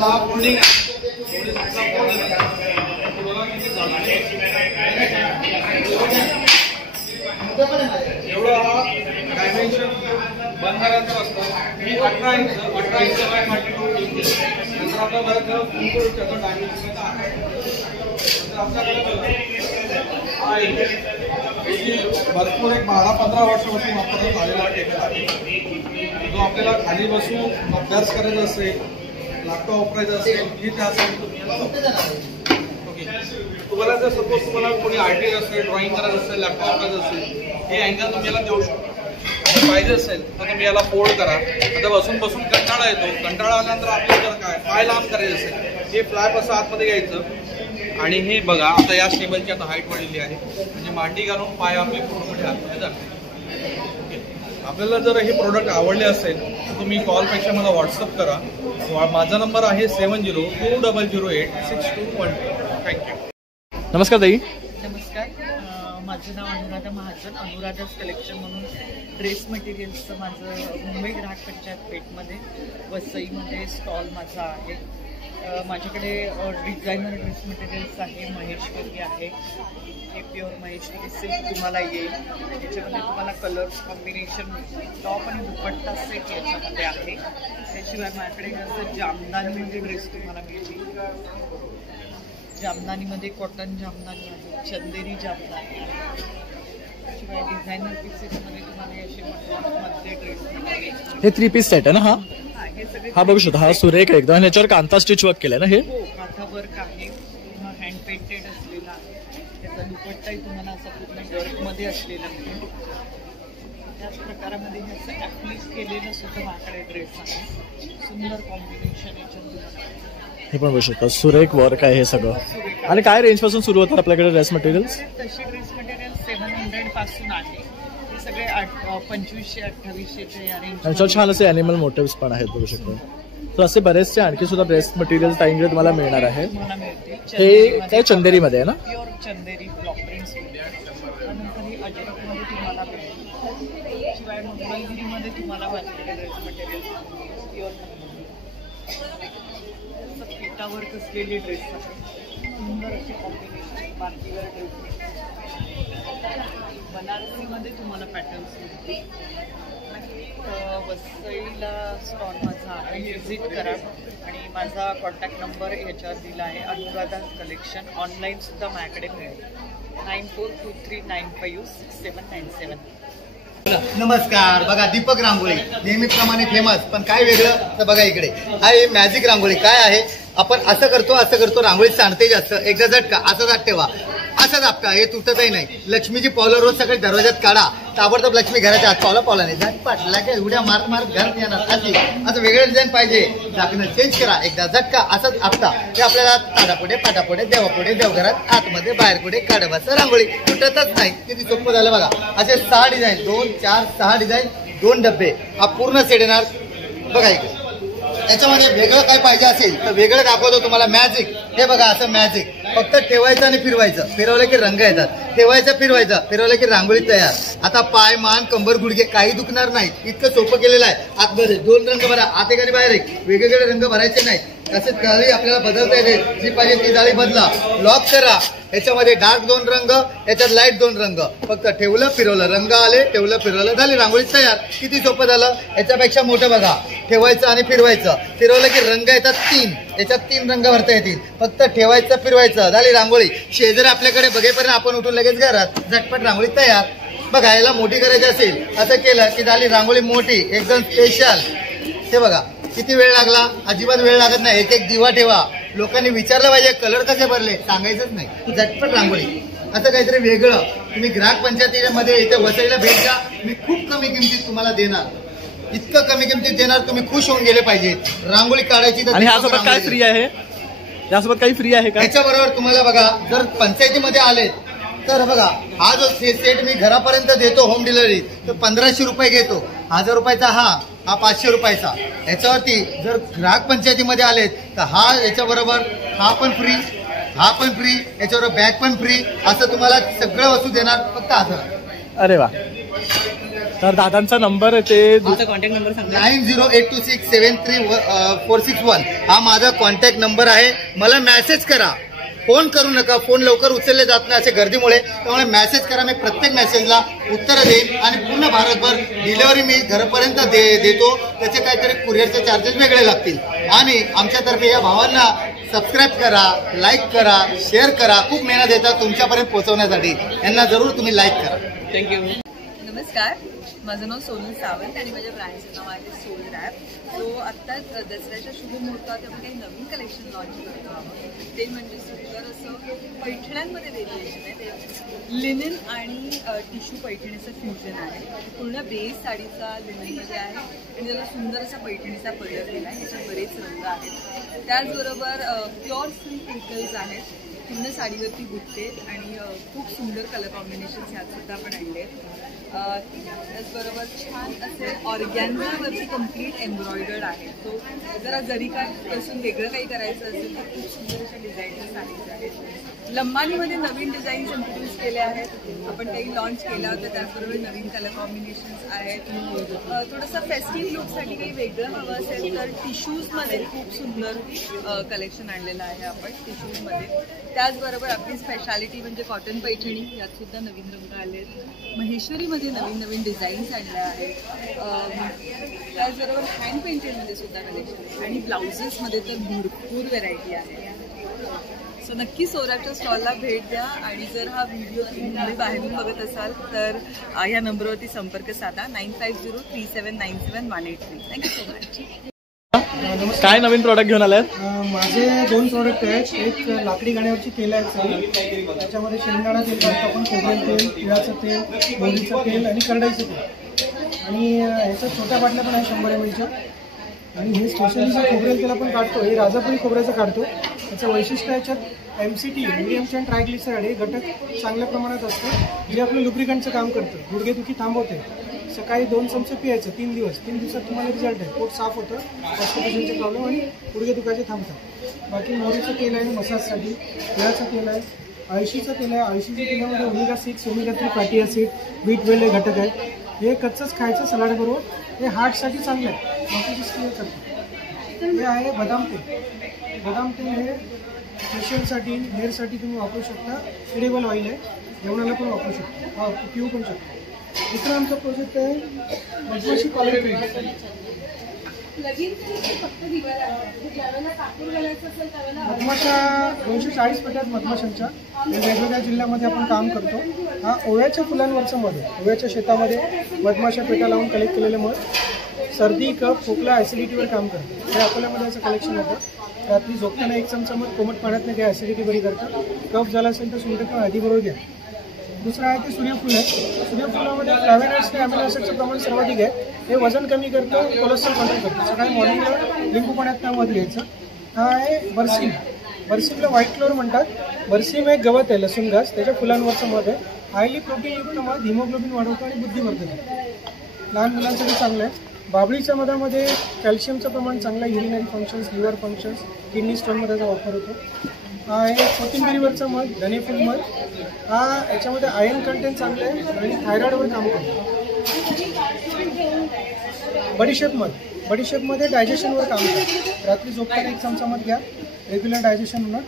हा फोल्डिंग एवढा हा डायमेन्शन बंधाऱ्याचं असतं. ही 18 इंच बाय 32 इंच. नंतर आपल्या बऱ्याच डायमेन्शन आपल्याकडे भरपूर एक 12-15 वर्षापासून वापरण्यात आलेला टेबल आहे. जो आपल्याला खाली बसून अभ्यास करायचा असेल, लॅपटॉप वापरायचा असेल ही त्यासाठी तुम्हाला जर सपोज तुम्हाला कोणी आर्टिस्ट असेल, ड्रॉइंग करायचं असेल, लॅपटॉप वापरायचं असेल हे अँगल तुम्ही याला देऊ शकता. पाहिजे असेल तर तुम्ही याला फोल्ड करा. आता बसून बसून कंटाळा येतो. कंटाळा आल्यानंतर आपल्याला जर काय पाय लांब करायचं असेल हे फ्लॅप असं आतमध्ये घ्यायचं आणि हे बघा आता या टेबलची आता हाईट वाढलेली आहे म्हणजे मांडी घालून पाय आपले पूर्णपणे आतमध्ये जाते. आपल्याला जर हे प्रोडक्ट आवडले असेल तर तुम्ही कॉलपेक्षा मला व्हॉट्सअप करा. माझा नंबर आहे 7020086212. थँक्यू. नमस्कार ताई. नमस्कार. माझं नाव अनुराधा महाजन. अनुराधाच कलेक्शन म्हणून ड्रेस मटेरियल्सचं माझं मुंबई ग्राहक पंचायत पेठमध्ये वसईमध्ये स्टॉल माझा आहे. माझ्याकडे डिझायनर ड्रेस मटेरियल्स आहे. महेश्वरी आहे. हे प्युअर महेश्वरी सिल्क तुम्हाला येईल. याच्यामध्ये तुम्हाला कलर्स कॉम्बिनेशन टॉप आणि दुपट्टा सेट याच्यामध्ये आहे. त्याशिवाय माझ्याकडे असं जामदानीमध्ये ड्रेस तुम्हाला मिळतील. जामदानीमध्ये कॉटन जामदानी आहे, चंदेरी जामदानी आहे. शिवाय डिझायनर पीसेसमध्ये तुम्हाला असे मध्ये ड्रेस. हे 3 पीस सेट आहे ना? हा बघू शकता. हा सुरेख आहे एकदम. याच्यावर कांता स्टिच वर्क केलंय ना? हे कांता वर्क आहे. हँड पेंटेड असलेला आहे. त्याचा दुपट्टाही तुम्हाला असा पूर्ण वर्कमध्ये असलेला आहे. त्याच प्रकारामध्ये हे असं ॲप्लिक केलेलं सुद्धा माझ्याकडे ड्रेस आहे. सुंदर कॉम्बिनेशन याच्यात हे पण बघू शकता. सुरेख वर्क आहे हे सगळं. आणि काय रेंज पासून सुरू होतात आपल्याकडे ड्रेस मटेरियल्स? तशी ड्रेस मटेरियल 700 पासून आहे. हे सगळे 2500-2800चे या रेंज. त्याच्यावर छान असे ॲनिमल मोटिव्स पण आहेत बघू शकतो. तर असे बरेचसे आणखी सुद्धा ड्रेस मटेरियल टाईमकडे तुम्हाला मिळणार आहे. हे काय चंदेरीमध्ये आहे ना? प्युअर चंदेरी ब्लॉक प्रिंट्स. त्यानंतर ही अजरकमध्ये तुम्हाला मिळेल. शिवाय मंगळगिरीमध्ये तुम्हाला वाचलेले ड्रेस मटेरियल प्युअर पिठावर कसलेले ड्रेस आहे. सुंदर असे कॉम्बिनेशन बाकीवर ड्रेस. बनारसीमध्ये तुम्हाला पॅटर्न्स मिळतील. वसईला स्टॉल माझा आहे, व्हिजिट करा आणि माझा कॉन्टॅक्ट नंबर ह्याच्यावर दिला आहे. अनुराधा कलेक्शन. ऑनलाईन सुद्धा माझ्याकडे मिळेल. 9423956797. नमस्कार. बघा दीपक रांगोळी नेहमीप्रमाणे फेमस, पण काय वेगळं तर बघा इकडे हा मॅजिक रांगोळी. काय आहे, आपण असं करतो रांगोळी सांडते जास्त, एकदा झटका असा दाट ठेवा, असा दाबका, हे तुटतही नाही. लक्ष्मीची पावलं रोज सकाळी दरवाजात काढा, ताबडतोब लक्ष्मी घराच्या आत पावला नाही जात पाटला काय उड्या मारत मारत घरात येणार. असं वेगळं डिझाईन पाहिजे, झाकणं चेंज करा, एकदा झटका असंच आपटा. हे आपल्याला ताडापुढे पाटापुढे देवापुढे देवघरात आतमध्ये बाहेर पुढे काढवाचं रांगोळी तुटतच नाही. किती सोपं झालं बघा. असे 6 डिझाईन, 2 4 6 डिझाईन, 2 डब्बे, हा पूर्ण सेट येणार. बघा इकडे याच्यामध्ये वेगळं काय पाहिजे असेल तर वेगळं दाखवतो तुम्हाला. मॅजिक, हे बघा असं मॅजिक, फक्त ठेवायचं आणि फिरवायचं, फिरवलं की रंग येतात. ठेवायचं फिरवायचं, फिरवलं की रांगोळी तयार. आता पाय मान कंबर गुडघे काही दुखणार नाही, इतकं सोपं केलेलं आहे. आतमध्ये 2 रंग भरा, आत एक आणि बाहेर एक, वेगवेगळे रंग भरायचे नाहीत. तसेच जाळी आपल्याला बदलता येते, जी पाहिजे ती जाळी बदला, लॉक करा. याच्यामध्ये डार्क 2 रंग, याच्यात लाईट 2 रंग, फक्त ठेवलं फिरवलं, रंग आले, ठेवलं फिरवलं, झाली रांगोळी तयार. किती सोपं झालं. याच्यापेक्षा मोठं बघा, ठेवायचं आणि फिरवायचं, फिरवलं की रंग येतात 3, याच्यात 3 रंग भरता येतील. फक्त ठेवायचं फिरवायचं, झाली रांगोळी. शेजारी आपल्याकडे बघेपर्यंत आपण उठून लगेच घरात झटपट रांगोळी तयार. बघा याला मोठी करायची असेल असं केलं की झाली रांगोळी मोठी, एकदम स्पेशल. हे बघा किती वेळ लागला, अजिबात वेळ लागत नाही. एक दिवा ठेवा. लोकांनी विचारलं पाहिजे कलर कसे भरले, सांगायचंच नाही, झटपट रांगोळी. असं काहीतरी वेगळं. तुम्ही ग्राहक पंचायतीमध्ये इथे वसईला भेट द्या, मी खूप कमी किमतीत तुम्हाला देणार. इतकं कमी किमतीत देणार, तुम्ही खुश होऊन गेले पाहिजे. रांगोळी काढायची तर ह्यासोबत काय फ्री आहे, यासोबत काही फ्री आहे का? याच्याबरोबर तुम्हाला बघा, जर पंचायतीमध्ये आलेत तर बघा हा जो सेट मी घरापर्यंत देतो होम डिलिव्हरी, तर 1500 रुपये घेतो. 1000 रुपयाचा हा 500 रुपयाचा. याच्यावरती जर ग्राहक पंचायतीमध्ये आलेत तर हा याच्याबरोबर हा पण फ्री, हा पण फ्री, याच्याबरोबर बॅग पण फ्री. असं तुम्हाला सगळं वस्तू देणार फक्त 1000. अरे वा. तर दादांचा नंबर ते कॉन्टॅक्ट नंबर सांगा. 9082673461 हा माझा कॉन्टॅक्ट नंबर आहे. मला मेसेज करा, फोन करू नका. फोन लवकर उचलले जात नाही अशा गर्दीमुळे, त्यामुळे मेसेज करा. मी प्रत्येक मेसेजला उत्तर देईन आणि पूर्ण भारतभर डिलिव्हरी मी घरापर्यंत देतो. त्याचे काहीतरी कुरिअरचे चार्जेस वेगळे लागतील. आणि आमच्यातर्फे या भावांना सबस्क्राईब करा, लाईक करा, शेअर करा. खूप मेहनत येतात तुमच्यापर्यंत पोहोचवण्यासाठी. यांना जरूर तुम्ही लाईक करा. थँक्यू. नमस्कार, माझं नाव सोनल सावंत आणि माझ्या ब्रँडचं नाव आहे सोल रॅप. सो आत्ताच दसऱ्याच्या शुभमुहूर्तात आपण काही नवीन कलेक्शन लॉन्च करतो आहोत. ते म्हणजे सुंदर असं पैठण्यांमध्ये व्हेरिएशन आहे. ते लिनिन आणि टिश्यू पैठणीचं फ्युजन आहे. पूर्ण बेस साडीचा लिनिनमध्ये आहे आणि त्याला सुंदर असा पैठणीचा पदर दिला आहे. याच्यात बरेच रंग आहेत. त्याचबरोबर प्युअर सिल्क क्रिस्टल्स आहेत. पूर्ण साडीवरती बुट्टे आणि खूप सुंदर कलर कॉम्बिनेशन्स ह्यात सुद्धा आपण आणले आहेत. त्याचबरोबर छान असे ऑर्गॅन्झावरती कम्प्लीट एम्ब्रॉयडर्ड आहे. तो जरा जरी पासून वेगळं काही करायचं असेल तर खूप सुंदर अशा डिझाईनच्या साडीज आहेत. लंबानीमध्ये नवीन डिझाईन्स इंट्रोड्यूस केले आहेत. आपण काही लॉन्च केलं होतं. त्याचबरोबर नवीन कलर कॉम्बिनेशन्स आहेत. थोडंसं फेस्टिव्ह लुकसाठी काही वेगळं हवं असेल तर टिश्यूजमध्ये खूप सुंदर कलेक्शन आणलेलं आहे आपण टिश्यूजमध्ये. त्याचबरोबर आपली स्पेशालिटी म्हणजे कॉटन पैठणी, यात सुद्धा नवीन रंग आले आहेत. महेश्वरीमध्ये नवीन नवीन डिझाईन्स आणल्या आहेत. त्याचबरोबर हँड पेंटेडमध्ये सुद्धा कलेक्शन आहे आणि ब्लाउजेसमध्ये तर भरपूर व्हेरायटी आहे. सो नक्की सोराच्या स्टॉलला भेट द्या आणि जर हा व्हिडिओ तुम्ही बाहेरून बघत असाल तर या नंबरवरती संपर्क साधा 9503797183. Thank you so much. काय नवीन प्रॉडक्ट घेऊन आलाय? माझे 2 प्रॉडक्ट आहेत. एक लाकडी गाण्यावरची तेल आहेत सगळी. त्याच्यामध्ये शेंगदाणा तेल टाकतो आपण, खोबरेल तेल, तिळाचं तेल, मोहरीचं तेल आणि करडईचं तेल. आणि ह्याच्या छोट्या बाटल्या पण आहे 100 ml. आणि हे स्पेशली जे खोबरेल तेल आपण काढतो हे राजापुरी खोबऱ्याचं काढतो. त्याचं वैशिष्ट्य याच्यात MCT मीडियम चेन ट्रायग्लिसराईड हे घटक चांगल्या प्रमाणात असतं, जे आपलं लुब्रिकंटचं काम करतं. गुडघेदुखी थांबवते. सकाळी 2 चमचे पियायचं 3 दिवस. 3 दिवसात तुम्हाला रिझल्ट आहे. पोट साफ होतं, कॉन्स्टिपेशनचे प्रॉब्लेम आणि गुडघे दुखायचे थांबतात. बाकी मोहरीचं तेल आहे मसाजसाठी, तिळाचं तेल आहे, अळशीचं तेल आहे. अळशीच्या तेलामध्ये ओमेगा 6, ओमेगा 3 फॅटी ॲसिड, बीट वेल हे घटक आहेत. हे कच्चंच खायचं सलाडबरोबर. हे हार्टसाठी चांगलं आहे, बाकीची क्लिअर करतं. हे आहे बदाम तेल. बदाम तेल हे फेशियलसाठी, हेअरसाठी तुम्ही वापरू शकता. एडिबल ऑइल आहे, जेवणाला पण वापरू शकता, पिऊ पण शकता. दुसरा आमचा प्रोजेक्ट आहे मधमाशी कॉलर ट्री. मधमाशा 240 पेट्यात मधमाशांच्या वेगवेगळ्या जिल्ह्यामध्ये आपण काम करतो. हा ओव्याच्या फुलांवरचं मध, ओव्याच्या शेतामध्ये मधमाशा पेट्या लावून कलेक्ट केलेले मध सर्दी, कफ, खोकला, ॲसिडिटीवर काम करतं. हे अकोल्यामध्ये याचं कलेक्शन होतं. रात्री झोपताना 1 चमचा मध कोमट पाण्यात घ्या, ॲसिडिटी बरी करतं. कफ झाला असेल तर सुंठ किंवा हळदीबरोबर घ्या. दुसरं आहे ते सूर्यफूल आहे. सूर्यफुलामध्ये फ्लॅव्होनॉइड्स आणि अमिनो ॲसिडचं प्रमाण सर्वाधिक आहे. हे वजन कमी करतं, कोलेस्ट्रॉल कंट्रोल करतं. सकाळी मॉर्निंगला लिंबू पाण्यात मध घ्यायचं. हा आहे बरसीम. बरसीमला व्हाईट फ्लोअर म्हणतात. बरसीम एक गवत आहे, लसूण घास, त्याच्या फुलांवरचं मध आहे. हायली प्रोटीनयुक्त मध हिमोग्लोबिन वाढवतं आणि बुद्धी वर्धतं. लहान मुलांसाठी चांगलं आहे. बाबळीच्या मधामध्ये कॅल्शियमचं प्रमाण चांगलं आहे. Urinary functions, liver functions, kidney स्टोनमध्ये त्याचा वापर होतो. हा आहे कोथिंबिरीवरचा मध, धनेफूल मध. हा याच्यामध्ये आयर्न कंटेंट चांगलं आहे आणि थायरॉइडवर काम करतो. बडीशेप मध. बडीशेपमध्ये डायजेशनवर काम करतं. रात्री झोपताना 1 चमचा मध घ्या, रेग्युलर डायजेशन होणार.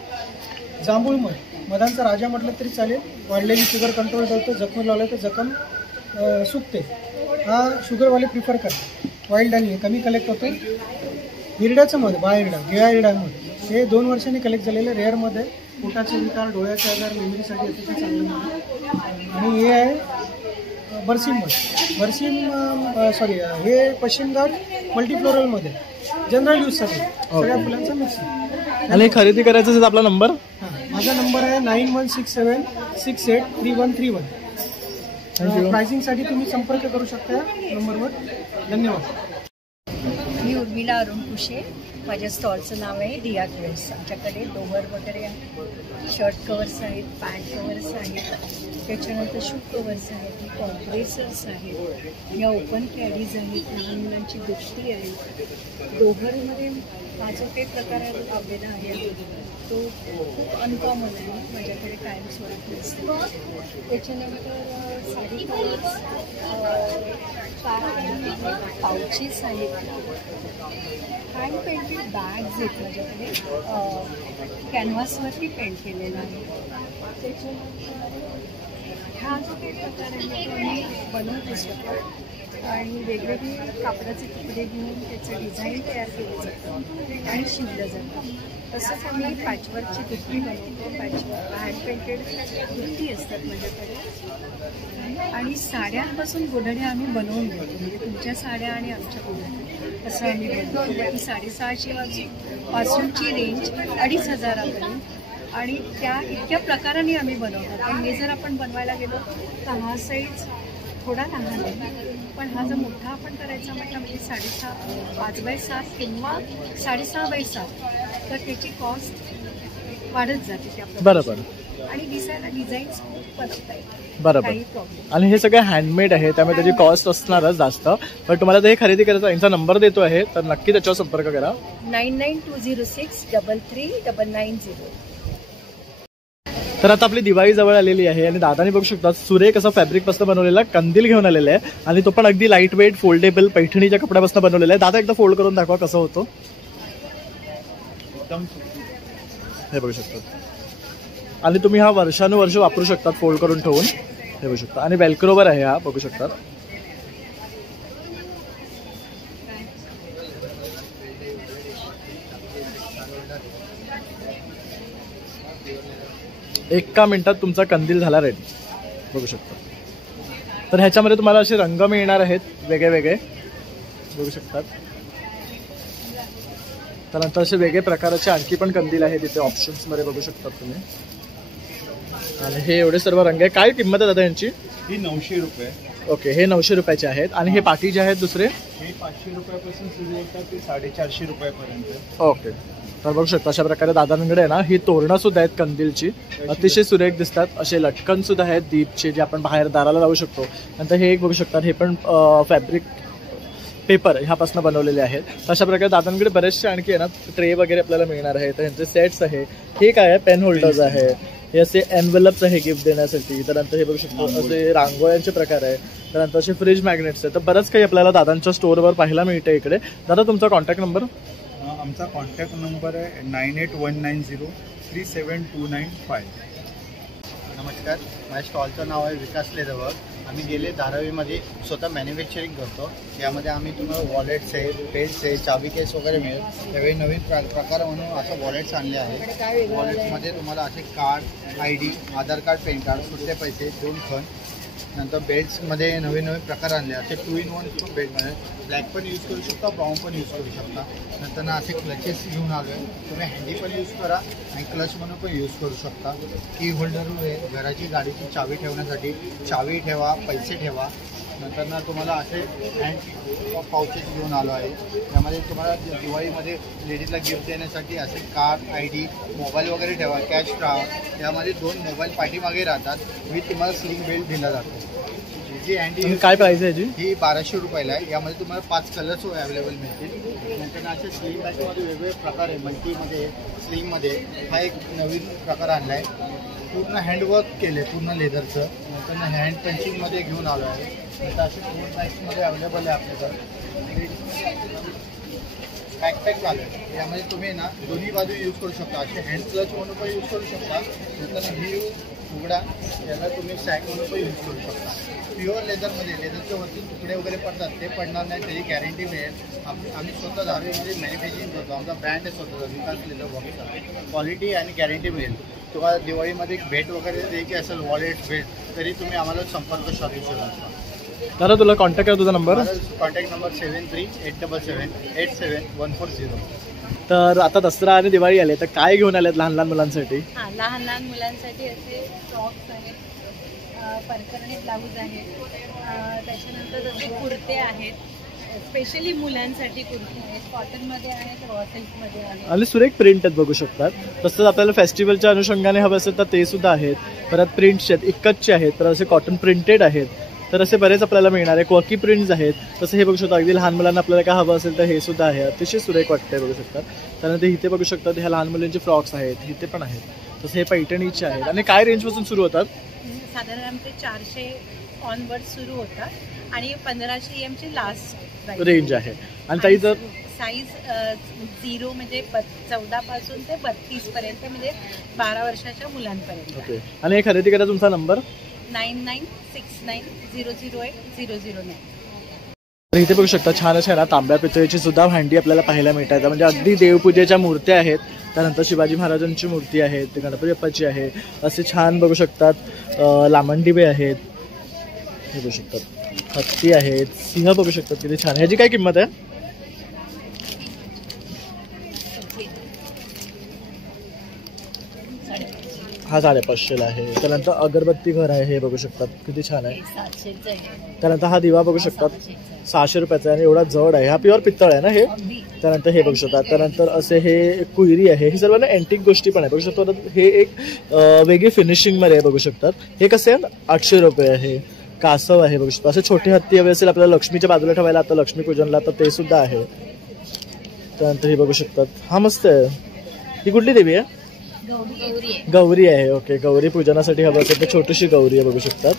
जांभूळ मध, मधांचा राजा म्हटलं तरी चालेल. वाढलेली शुगर कंट्रोल करतो. जखम लावलं तर जखम सुकते. हा शुगरवाले प्रिफर करतात. वाईल्ड आणि कमी कलेक्ट होतो. हिरड्याचं मध, बाळहिरडा, गिळा हिरडा मध, हे 2 वर्षांनी कलेक्ट झालेलं रेअरमध्ये. पोटाचे विकार, डोळ्याचे आजार, मेमरीसाठी अतिशय चांगलं मध. आणि हे आहे बरसीम मध. बरसीम हे पश्चिम घाट मल्टीफ्लोरलमध्ये जनरल यूजसाठी सगळ्या फुलांचा मिक्स. आणि खरेदी करायचं असेल आपला नंबर? माझा नंबर आहे 9167683131. प्राइसिंगसाठी तुम्ही संपर्क करू शकता या नंबरवर. धन्यवाद. मी उर्मिला अरुण कुशे. माझ्या स्टॉलचं नाव आहे दिया क्वेल्स. आमच्याकडे लोवर वगैरे आहे, शर्ट कवर्स आहेत, पॅन्ट कवर्स आहेत, त्याच्यानंतर शू कवर्स आहेत, कॉम्प्रेसर्स आहेत, या ओपन कॅडीज आहेत, लहान मुलांची दुपटी आहे. डोहरमध्ये हा जो काही प्रकार आलेला आहे तो खूप अनकॉमन आहे, माझ्याकडे कायम स्वरूपी असते. त्याच्यानंतर साडी कवर्स, पाउचेस आहेत, हँड पेंटेड बॅग्स आहेत माझ्याकडे, कॅनव्हासवरती पेंट केलेला आहे. त्याच्यानंतर हा जो काही प्रकार आहे तो आम्ही बनवतो स्वतः आणि वेगवेगळे कापडाचे तुकडे घेऊन त्याचं डिझाईन तयार केलं जातं आणि शिवलं जातं. तसंच आम्ही पॅचवर्कची दुपटी बनवतो. पॅचवर्क हँड पेंटेड दुपटी असतात माझ्याकडे. आणि साड्यांपासून गोधड्या आम्ही बनवून देतो. म्हणजे तुमच्या साड्या आणि आमच्या गोधड्या असं आम्ही बनवतो. ती 650 पासूनची रेंज 2500पर्यंत आणि त्या इतक्या प्रकाराने आम्ही बनवतो. पण हे जर आपण बनवायला गेलो तर हा साईज थोडा लहान आहे, पण हा जर मोठा आपण करायचा म्हटलं म्हणजे 6.5 5x7 किंवा 6.5x7 तर त्याची कॉस्ट वाढत जाते त्या. बरोबर. आणि दिसायला डिझाईन्स खूप परत आहे. बरोबर. आणि हे सगळे हँडमेड आहे त्यामुळे त्याची कॉस्ट असणारच जास्त. पण तुम्हाला हे खरेदी करायचा यांचा नंबर देतो आहे तर नक्की त्याच्यावर संपर्क करा. 9920639990. तर आता आपली दिवाळी जवळ आलेली आहे आणि दादानी बघू शकता सुरेख असा फॅब्रिक पासून बनवलेला कंदील घेऊन आलेला आहे आणि तो पण अगदी लाईट वेट फोल्डेबल पैठणीच्या कपड्यापासून बनवलेला आहे. दादा एकदा फोल्ड करून दाखवा कसं होतो. हे बघू शकता आणि तुम्ही हा वर्षानुवर्ष वापरू शकतात फोल्ड करून ठेवून. हे बघू शकता आणि वेल्क्रोवर आहे हा, बघू शकता. एका मिनिटात तुमचा कंदील झाला रेडी, बघू शकता. तर ह्याच्यामध्ये तुम्हाला असे रंग मिळणार आहेत वेगळे वेगळे, बघू शकतात. त्यानंतर असे वेगळे प्रकारचे आणखी पण कंदील आहे तिथे ऑप्शन्स मध्ये, बघू शकतात तुम्ही. आणि हे एवढे सर्व रंग आहे. काय किंमत आहे दादा यांची? ही 900 रुपये. ओके, हे 900 रुपयाचे आहेत. आणि हे बाकी जे आहेत दुसरे हे 500 रुपयापासून सुरू होतात ते 450 रुपयापर्यंत. ओके, तर बघू शकता अशा प्रकारे दादांकडे आहे ना ही तोरणं सुद्धा आहेत कंदीलची, अतिशय सुरेख दिसतात. असे लटकन सुद्धा आहेत दीपचे जे आपण बाहेर दाराला लावू शकतो. नंतर हे एक बघू शकता, हे पण फॅब्रिक पेपर ह्यापासून बनवलेले आहेत. अशा प्रकारे दादांकडे बरेचसे आणखी आहे ना ट्रे वगैरे आपल्याला मिळणार आहे. तर ह्यांचे सेट्स आहे. हे काय आहे, पेन होल्डर्स आहे, हे असे एनवेलप्स आहे गिफ्ट देण्यासाठी. त्यानंतर हे बघू शकतो असे रांगोळ्यांचे प्रकार आहे. त्यानंतर असे फ्रीज मॅग्नेट्स आहे. तर बरंच काही आपल्याला दादांच्या स्टोअरवर पाहायला मिळते इकडे. दादा तुमचा कॉन्टॅक्ट नंबर? आमचा कॉन्टॅक्ट नंबर आहे 9819037295. नमस्कार, माझ्या स्टॉलचं नाव आहे विकास लेदरवर्क आम्ही गेले धारावीमध्ये स्वतः मॅन्युफॅक्चरिंग करतो. यामध्ये आम्ही तुम्हाला वॉलेट्स आहे, पेट्स आहे, चावी केस वगैरे मिळेल. त्यावेळी नवीन प्रकार म्हणून असं वॉलेट्स आणले आहे. वॉलेट्समध्ये तुम्हाला असे कार्ड, ID, आधार कार्ड, पॅन कार्ड, सुट्टे पैसे, 2 खण. नंतर बेल्ट्समध्ये नवीन प्रकार आणले. असे 2 in 1 बेल्ट मिळेल. ब्लॅक पण यूज करू शकता, ब्राऊन पण यूज करू शकता. नंतर असे क्लचेस घेऊन आलो आहे. तुम्ही हँडी पण यूज करा आणि क्लच म्हणून पण यूज करू शकता. की होल्डर आहे, घराची गाडीची चावी ठेवण्यासाठी चावी ठेवा, पैसे ठेवा. नंतर तुम्हाला असे हँड पाउचेस घेऊन आलो आहे. त्यामध्ये तुम्हाला दिवाळीमध्ये लेडीजला गिफ्ट देण्यासाठी असे कार्ड, ID, मोबाईल वगैरे ठेवा, कॅश राहा. त्यामध्ये 2 मोबाईल पाठीमागे राहतात. मी तुम्हाला स्लिंग बेल्ट दिला जातो. जी हँडी काय प्राइस आहे ही 1200 रुपयाला आहे. यामध्ये तुम्हाला 5 कलर्स अवेलेबल मिळतील. नंतर असे स्लिंग बॅगमध्ये वेगवेगळे प्रकार आहे. मल्टीमध्ये, स्लिंगमध्ये हा एक नवीन प्रकार आणला आहे. पूर्ण हँडवर्क केले, पूर्ण लेदरचं. नंतर हँड पेन्सिलमध्ये घेऊन आलो आहे. नंतर असे 4 साईजमध्ये अवेलेबल आहे आपल्याकडे. बॅकपॅक आलं आहे. यामध्ये तुम्ही दोन्ही बाजू यूज करू शकता. असे हँड क्लच म्हणून पण यूज करू शकता. नंतर ही उघडा याला तुम्ही सॅक म्हणून पण यूज करू शकता. प्युअर लेदरमध्ये, लेदरच्या वरती तुकडे वगैरे पडतात, ते पडणार नाही, त्याची गॅरंटी मिळेल. आम्ही स्वतः धारावीमध्ये मॅन्युफॅक्चरिंग करतो. आमचा ब्रँड आहे स्वतःचा, विकास लेदर बॉक्सचा. क्वालिटी आणि गॅरंटी मिळेल. तुम्हाला दिवाळीमध्ये भेट वगैरे द्यायची असेल, वॉलेट भेट, तरी तुम्ही आम्हाला संपर्क साधू शकता. दादा तुला कॉन्टॅक्ट करा, तुझा नंबर? Contact number 7387787140. तर आता दसरा आणि दिवाळी आले, तर काय घेऊन आलेत लहान लहान मुलांसाठी? लहान लहान मुलांसाठी असे फ्रॉक्स आहेत, परकरणे ब्लाऊज आहेत, त्याच्यानंतर असे कुर्ते आहेत, स्पेशली मुलांसाठी कुर्ते आहेत, कॉटनमध्ये आहेत, सिल्कमध्ये आहेत. आणि सुरेख प्रिंट आहेत बघू शकतात. तसंच आपल्याला फेस्टिवलच्या अनुषंगाने हवं असेल तर ते सुद्धा आहेत. परत प्रिंट्स आहेत, इक्कतचे आहेत, तर असे कॉटन प्रिंटेड आहेत. तर असे बरेच आपल्याला मिळणार आहे. क्वर्की प्रिंट्स आहेत. तसं हे बघू शकता, अगदी लहान मुलांना आपल्याला काय हवं असेल तर हे सुद्धा आहे. अतिशय सुरेख वाटतंय बघू शकतात. त्यानंतर इथे बघू शकतात ह्या लहान मुलांचे फ्रॉक्स आहेत, इथे पण आहेत. तसं हे पैठणीचे आहेत. आणि काय रेंजपासून सुरू होतात? साधारण आमचे 400 ऑनवर्ड सुरू होतात आणि 1500 EMची लास्ट रेंज आहे. आणि ताई जर साईज 0 म्हणजे 14 पासून ते 32 पर्यंत, म्हणजे 12 वर्षाच्या मुलांपर्यंत. ओके. आणि हे खरेदी करा, तुमचा नंबर 9969080009. तर इथे बघू शकता छान अशा ना तांब्या पितळीची सुद्धा भांडी आपल्याला पाहायला मिळतात. म्हणजे अगदी देवपूजेच्या मूर्त्या आहेत. त्यानंतर शिवाजी महाराजांची मूर्ती आहे, गणपती बाप्पाची आहे. असे छान बघू शकतात लामणदिवे आहेत, हे बघू शकतात हत्ती आहेत, सिंह बघू शकतात किती छान. ह्याची काय किंमत आहे? हा 550 आहे. त्यानंतर अगरबत्ती घर आहे, हे बघू शकतात किती छान आहे. त्यानंतर हा दिवा बघू शकतात 600 रुपयाचा आणि एवढा जड आहे. हा प्युअर पित्तळ आहे ना हे. त्यानंतर हे बघू शकतात. त्यानंतर असे हे कुयरी आहे. हे सर्व ना अँटिक गोष्टी पण आहे बघू शकतो. हे एक वेगळी फिनिशिंगमध्ये आहे बघू शकतात. हे कसे आहे 800 रुपये आहे. कासव आहे बघू शकतो. असे छोटे हत्ती हवे असेल आपल्याला लक्ष्मीच्या बाजूला ठेवायला, आता लक्ष्मीपूजनला, तर ते सुद्धा आहे. त्यानंतर हे बघू शकतात. हा मस्त आहे. ही कुठली देवी आहे? गौरी आहे. ओके. गौरी पूजनासाठी हवं असेल तर छोटीशी गौरी आहे बघू शकतात.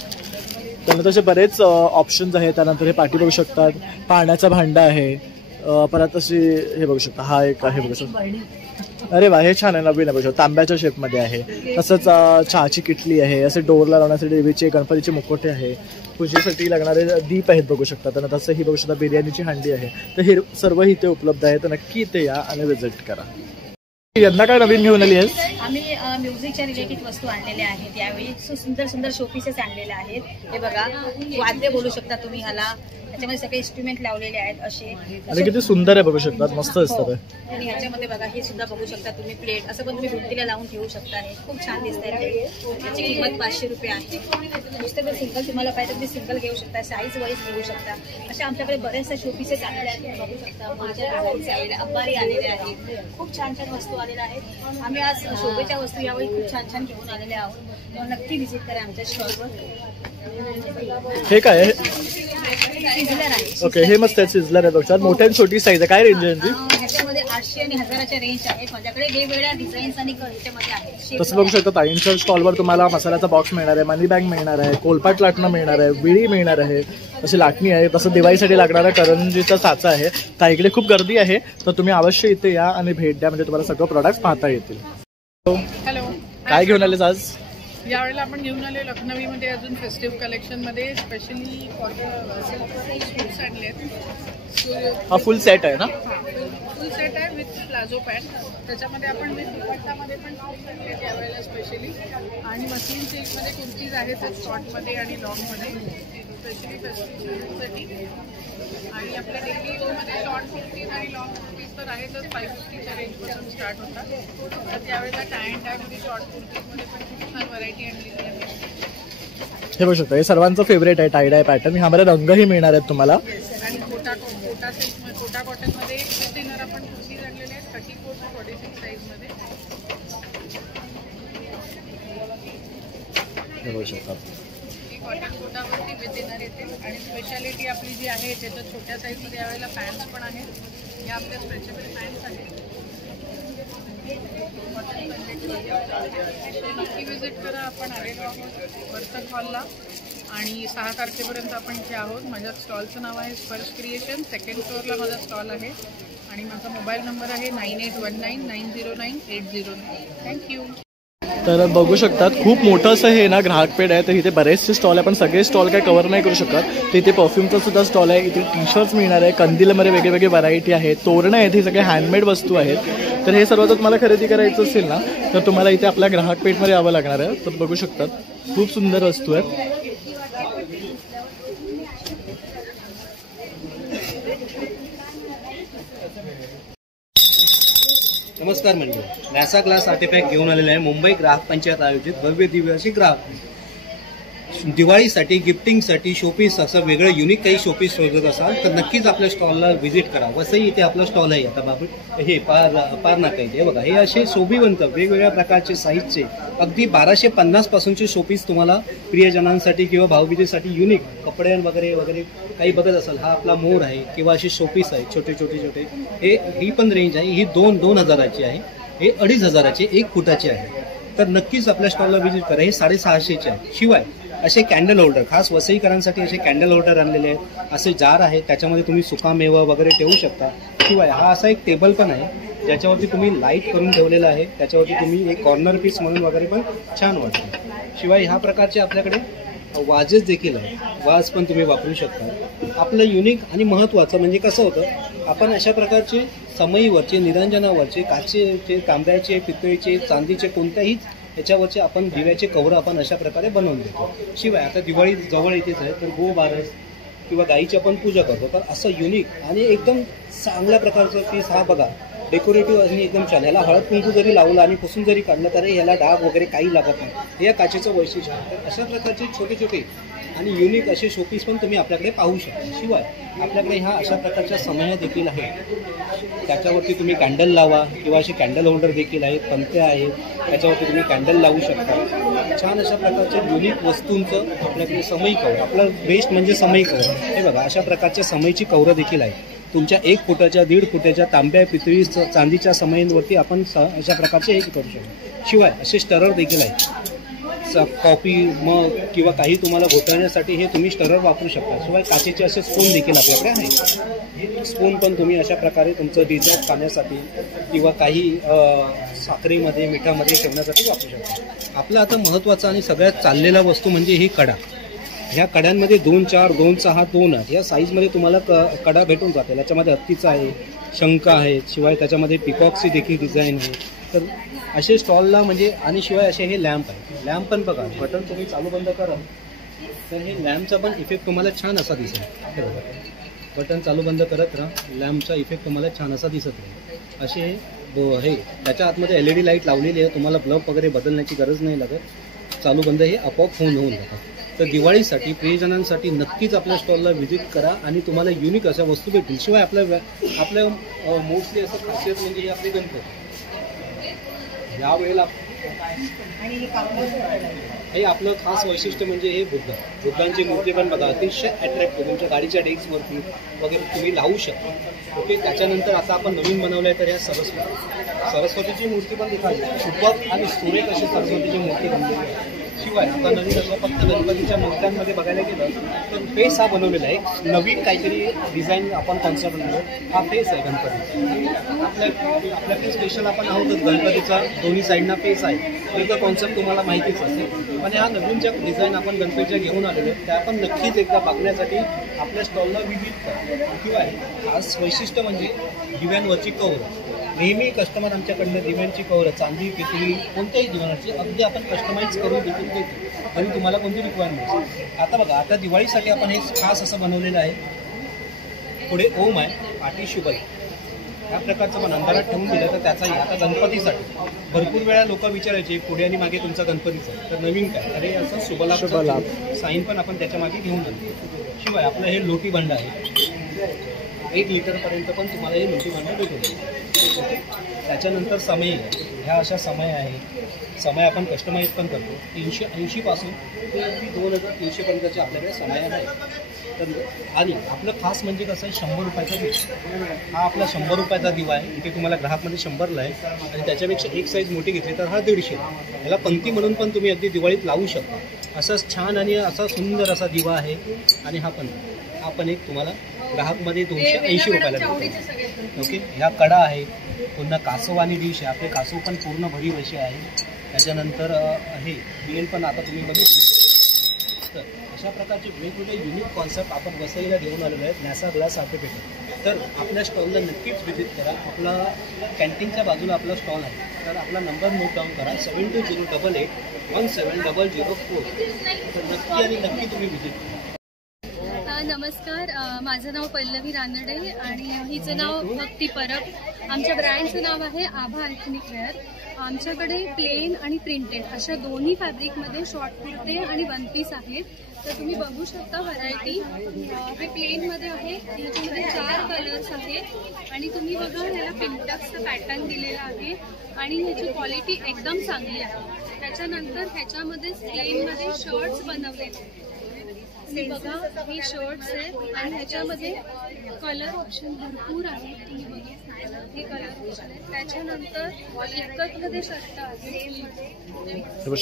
त्यानंतर असे बरेच ऑप्शन्स आहेत. त्यानंतर हे पाठी बघू शकतात, पाण्याचा भांडा आहे. परत अशी हे बघू शकता, हा एक आहे बघू शकता. अरे वा, हे छान आहे, नवीन आहे बघू शकता, तांब्याच्या शेपमध्ये आहे. तसंच चहाची किटली आहे. असे डोरला लावण्यासाठी देवीचे, गणपतीचे मुखोटे आहे. पूजेसाठी लागणारे दीप आहेत बघू शकता. त्यानंतर तसं ही बघू शकता बिर्याणीची हांडी आहे. तर हे सर्व इथे उपलब्ध आहे. तर नक्की इथे या आणि व्हिजिट करा. यंदा काय नवीन घेऊन आली आहेस? आम्ही म्युझिकच्या रिलेटेड वस्तू आणलेल्या आहेत. यावेळी सुंदर सुंदर शोपीसेस आणलेले आहेत. हे बघा, वाद्य बोलू शकता तुम्ही ह्याला. त्याच्यामध्ये सगळे इन्स्ट्रुमेंट लावलेले आहेत असे. आणि किती सुंदर आहे बघू शकतात, मस्त असतात. आणि ह्याच्यामध्ये बघा, हे सुद्धा बघू शकता तुम्ही, प्लेट असं पण तुम्ही भिंतीला लावून ठेवू शकता. हे खूप छान दिसत आहे. याची किंमत 500 रुपये आहे. नुसतं जर सिंगल तुम्हाला पाहिजे तुम्ही सिंगल घेऊ शकता, साईज वाईज घेऊ शकता. अशा आमच्याकडे बरेचसे शोपीसेस आलेले आहेत. बघू शकता माझ्या डिझाईन्स आलेले, अंबारी आलेले आहेत. खूप छान छान वस्तू आलेल्या आहेत. आम्ही आज शोभेच्या वस्तू यावेळी खूप छान छान घेऊन आलेले आहोत. नक्की व्हिजिट करा आमच्या स्टॉलवर. हे काय आहे? सिझलर आहे. ओके. हे मस्त आहे, सिझलर आहे बघा. मोठ्या आणि छोटी साईज आहे. काय रेंज आहे यांची? ह्याच्यामध्ये 800 आणि 1000च्या रेंज आहेत. माझ्याकडे वेगवेगळ्या डिझाईन्स आणि ह्याच्यामध्ये आहेत. तसं बघू शकता ताईंच्या स्टॉलवर तुम्हाला मसाल्याचा बॉक्स मिळणार आहे, मनी बॅग मिळणार आहे, कोलपाट लाटणं मिळणार आहे, विळी मिळणार आहे, अशी लाटणी आहे. तसं दिवाळीसाठी लागणारा करंजीचा साचा आहे. ताईकडे खूप गर्दी आहे, तर तुम्ही अवश्य इथे या आणि भेट द्या, म्हणजे तुम्हाला सगळं प्रोडक्ट्स पाहता येतील. हॅलो. काय घेऊन आलेस आज? यावेळेला आपण घेऊन आले लखनवीमध्ये अजून फेस्टिव्ह कलेक्शनमध्ये स्पेशली फॉर सूट्स आणले आहेत. हा फुल सेट आहे ना? फुल सेट आहे विथ प्लाझो पॅन्ट. त्याच्यामध्ये आपण विथ दुपट्टामध्ये पण सूट्स आणले आहेत यावेळेला स्पेशली. आणि मस्लिन सिल्कमध्ये कुर्तीज आहेत शॉर्टमध्ये आणि लॉंगमध्ये स्पेशली फेस्टिव्हसाठी. आणि आपल्या डेली यूजमध्ये शॉर्ट कुर्तीज आणि लॉंग कुर्तीज तर आहेतच 550च्या रेंजपासून स्टार्ट होतात. तर त्यावेळेला टाय अँड टायमध्ये शॉर्ट कुर्तीजमध्ये पण खूप छान व्हरायटी आणलेली आहे. हे बघू शकता, हे सर्वांचं फेवरेट आहे टाय डाय पॅटर्न. ह्यामध्ये रंगही मिळणार आहेत तुम्हाला. आणि कोटा सिल्क कोटा कॉटनमध्ये डिझायनर आपण कुर्तीज आणलेले आहेत 34 to 46 साईजमध्ये. हे बघू शकता, कॉटन कोटावरती विथ डिनर येते. आणि स्पेशालिटी आपली जी आहे त्याच्यात छोट्या साईजमध्ये यावेळेला पॅन्ट्स पण आहेत. या आपल्या स्ट्रेचेबल पॅन्ट्स आहेत. नक्की विजिट करा. आपण आलेलो आहोत वर्तक हॉलला आणि 6 तारखेपर्यंत आपण इथे आहोत. माझ्या स्टॉलचं नाव आहे स्पर्श क्रिएशन. 2nd फ्लोअरला माझा स्टॉल आहे आणि माझा मोबाईल नंबर आहे 9819909809. थँक्यू. तर बघू शकतात खूप मोठं असं हे ना ग्राहक पेठ आहे. तर इथे बरेचसे स्टॉल आहे, पण सगळे स्टॉल काही कव्हर नाही करू शकत. तर इथे परफ्यूमचा सुद्धा स्टॉल आहे. इथे टी शर्ट्स मिळणार आहे. कंदीलमध्ये वेगवेगळे व्हरायटी आहे. तोरणं आहेत. हे सगळे हँडमेड वस्तू आहेत. तर हे सर्व जर तुम्हाला खरेदी करायचं असेल ना तर तुम्हाला इथे आपल्या ग्राहक पेठमध्ये यावं लागणार आहे. तर बघू शकतात खूप सुंदर वस्तू आहेत. नमस्कार मंडळी, नॅसा ग्लास आर्टिफॅक्ट घेऊन आलेला आहे. मुंबई ग्राहक पंचायत आयोजित भव्य दिव्य अशी ग्राहक दिवाळीसाठी गिफ्टिंगसाठी शोपीस असं वेगळं युनिक काही शोपीस शोधत असाल तर नक्कीच आपल्या स्टॉलला व्हिजिट करा. वसई इथे आपला स्टॉल आहे. आता बाबू हे पार नाका इथे बघा, हे असे शोभिवंत वेगवेगळ्या प्रकारचे साईजचे अगदी 1250 पासूनचे शोपीस तुम्हाला प्रियजनांसाठी किंवा भाऊबीजेसाठी युनिक कपडे वगैरे वगैरे काही बघत असाल. हा आपला मोर आहे किंवा असे शोपीस आहे छोटे छोटे. ही पण रेंज आहे. ही 2,000ची आहे. हे 2,500चे 1 फुटाचे आहे. तर नक्कीच आपल्या स्टॉलला व्हिजिट करा. हे 650चे आहे. शिवाय असे कॅन्डल होल्डर खास वसईकरांसाठी असे कॅन्डल होल्डर आणलेले आहेत. असे जार आहेत, त्याच्यामध्ये तुम्ही सुकामेवा वगैरे ठेवू शकता. शिवाय हा असा एक टेबल पण आहे ज्याच्यावरती तुम्ही लाईट करून ठेवलेला आहे. त्याच्यावरती तुम्ही एक कॉर्नर पीस म्हणून वगैरे पण छान वाटतं. शिवाय ह्या प्रकारचे आपल्याकडे वाजेस देखील आहे. वाज पण तुम्ही वापरू शकता. आपलं युनिक आणि महत्त्वाचं म्हणजे कसं होतं, आपण अशा प्रकारचे समईवरचे निरंजनावरचे काचेचे तांब्याचे पितळेचे चांदीचे कोणत्याही याच्यावरचे आपण दिव्याचे कव्हर आपण अशा प्रकारे बनवून देतो. शिवाय आता दिवाळी जवळ येतेच आहे तर गोबारस किंवा गाईची आपण पूजा करतो. तर असं युनिक आणि एकदम चांगल्या प्रकारचं पीस हा बघा डेकोरेटिव्ह आणि एकदम छान. याला हळद कुंकू जरी लावलं आणि पुसून जरी काढलं तरी याला डाग वगैरे काही लागत नाही. हे या काचेचं वैशिष्ट्य आहे. तर अशा प्रकारचे छोटे छोटे आणि युनिक असे शोपीस पण तुम्ही आपल्याकडे पाहू शकता. शिवाय आपल्याकडे ह्या अशा प्रकारच्या समया देखील आहेत. त्याच्यावरती तुम्ही कॅन्डल लावा किंवा असे कॅन्डल होल्डर देखील आहेत. पंत्या आहेत, त्याच्यावरती तुम्ही कॅन्डल लावू शकता. छान अशा प्रकारच्या युनिक वस्तूंचं आपल्याकडे समई कवर. आपलं बेस्ट म्हणजे समई कवर. हे बघा अशा प्रकारच्या समईची कवरं देखील आहेत. तुमच्या 1 फुटाच्या 1.5 फुटाच्या तांब्या पितळी चांदीच्या समईंवरती आपण अशा प्रकारचे हे करू शकतो. शिवाय असे स्टरर देखील आहेत. कॉफी मग किंवा काही तुम्हाला घोटण्यासाठी हे तुम्ही स्टरर वापरू शकता. शिवाय काचेचे असे स्पून देखील आपल्याकडे आहेत. स्पून पण तुम्ही अशा प्रकारे तुमचं डिझर्ट खाण्यासाठी किंवा काही साखरेमध्ये मिठामध्ये ठेवण्यासाठी वापरू शकता. आपलं आता महत्त्वाचा आणि सगळ्यात चाललेला वस्तू म्हणजे ही कडा. ह्या कड्यांमध्ये 2-4, 2-6, 2-8 या साईजमध्ये तुम्हाला कडा भेटून जातील. याच्यामध्ये हत्तीचा आहे, शंख आहे, शिवाय त्याच्यामध्ये पिकॉक्सची देखील डिझाईन आहे. तर असे स्टॉलला म्हणजे आणि शिवाय असे हे लॅम्प आहे. लॅम्प पण बघा, बटन तुम्ही चालू बंद करा तर हे लॅम्पचा पण इफेक्ट तुम्हाला छान असा दिसेल. हे बघा, बटन चालू बंद करत राहा, लॅम्पचा इफेक्ट तुम्हाला छान असा दिसत राहील. असे हे त्याच्या आतमध्ये LED लाईट लावलेली आहे. तुम्हाला बल्ब वगैरे बदलण्याची गरज नाही लागत. चालू बंद हे आपोआप होऊन जातात. तर दिवाळीसाठी प्रियजनांसाठी नक्कीच आपल्या स्टॉलला व्हिजिट करा आणि तुम्हाला युनिक अशा वस्तू भेटतील. शिवाय आपल्या मोस्टली असं खासियत म्हणजे हे आपले गणपती. यावेळेला हे आपलं खास वैशिष्ट्य म्हणजे हे बुद्धांची मूर्ती पण बघा अतिशय अट्रॅक्टिव्ह. तुमच्या गाडीच्या डेस्कवरती वगैरे तुम्ही लावू शकता. ओके, त्याच्यानंतर आता आपण नवीन बनवलं आहे तर ह्या सरस्वतीची मूर्ती पण दिखावी. सुबक आणि सुरेख अशी सरस्वतीची मूर्ती बनवली आहे. शिवाय आता नवीन असं फक्त गणपतीच्या मूर्त्यांमध्ये बघायला गेलं तर फेस हा बनवलेला आहे. नवीन काहीतरी डिझाईन आपण कॉन्सेप्ट बनवलो. हा फेस आहे गणपतीचा. आपल्याकडे स्पेशल आपण आहोतच गणपतीचा दोन्ही साईडना फेस आहे. एक कॉन्सेप्ट तुम्हाला माहितीच असेल. पण हा नवीन ज्या डिझाईन आपण गणपतीच्या घेऊन आलेलो त्या आपण नक्कीच एकदा बघण्यासाठी आपल्या स्टॉलला विजिट करा. शिवाय खास वैशिष्ट्य म्हणजे दिव्यांवरची कवर. नेहमी कस्टमर आमच्याकडनं दिव्यांची कवर चांदी पितळी कोणत्याही दिव्यांची अगदी आपण कस्टमाइज करून देखील देतो. आणि तुम्हाला कोणती रिक्वायरमेंट. आता बघा आता दिवाळीसाठी आपण हे खास असं बनवलेलं आहे. पुढे ओम आहे पाठी शुभ आहे. ह्या प्रकारचं आपण अंधारात ठेवून दिलं तर त्याचाही आता गणपतीसाठी भरपूर वेळा लोक विचारायचे पुढे आणि मागे तुमचा गणपतीचा तर नवीन काय अरे असं शुभलाभ साईन पण आपण त्याच्या मागे घेऊन आलो. शिवाय आपलं हे लोटी भांडं आहे. 1 लिटरपर्यंत पण तुम्हाला हे लोटी भांडं भेटून. त्याच्यानंतर समय ह्या अशा समय आहे. समय आपण कस्टमाइज पण करतो. 380 पासून ते अगदी 2300 पर्यंतचे आपल्याकडे समय आहे. तर आणि आपलं खास म्हणजे कसं आहे 100 रुपयाचा दिवा. हा आपला 100 रुपयाचा दिवा आहे. इथे तुम्हाला ग्राहकमध्ये 100ला आहे आणि त्याच्यापेक्षा एक साईज मोठी घेतली तर हा 150. याला पंक्ती म्हणून पण तुम्ही अगदी दिवाळीत लावू शकता. असंच छान आणि असा सुंदर असा दिवा आहे. आणि हा पण एक तुम्हाला ग्राहकमध्ये 280 रुपयाला भेटतो. ओके. ह्या कडा आहे. पुन्हा कासव आणि डिश आहे. आपले कासव पण पूर्ण भरीव असे आहे. त्याच्यानंतर हे बेल पण आता तुम्ही बघितलं. तर अशा प्रकारचे वेगवेगळे युनिक कॉन्सेप्ट आपण वसईला घेऊन आलेलो आहेत. नॅसा ग्लास सर्टिफिकेट. तर आपल्या स्टॉलला नक्कीच व्हिजिट करा. आपला कॅन्टीनच्या बाजूला आपला स्टॉल आहे. तर आपला नंबर नोट डाऊन करा 7208817004. तर नक्की आणि नक्की तुम्ही व्हिजिट करा. नमस्कार, माझं नाव पल्लवी रानडे आणि हिचं नाव भक्ती परब. आमच्या ब्रँडचं नाव आहे आभा एथनिक वेअर. आमच्याकडे प्लेन आणि प्रिंटेड अशा दोन्ही फॅब्रिकमध्ये शॉर्ट कुर्ते आणि वन पीस आहेत. तर तुम्ही बघू शकता व्हरायटी. हे प्लेनमध्ये आहे. ह्याच्यामध्ये 4 कलर्स आहेत आणि तुम्ही बघा ह्याला पिंटक्सचं पॅटर्न दिलेलं आहे आणि ह्याची क्वालिटी एकदम चांगली आहे. त्याच्यानंतर ह्याच्यामध्ये प्लेनमध्ये शर्ट्स बनवलेले बघा. हे शर्ट्स आहेत आणि ह्याच्यामध्ये कलर ऑप्शन भरपूर आहेत. तुम्ही बघा हे कलर ऑप्शन आहे. त्याच्यानंतर एकतमध्ये शर्ट आहे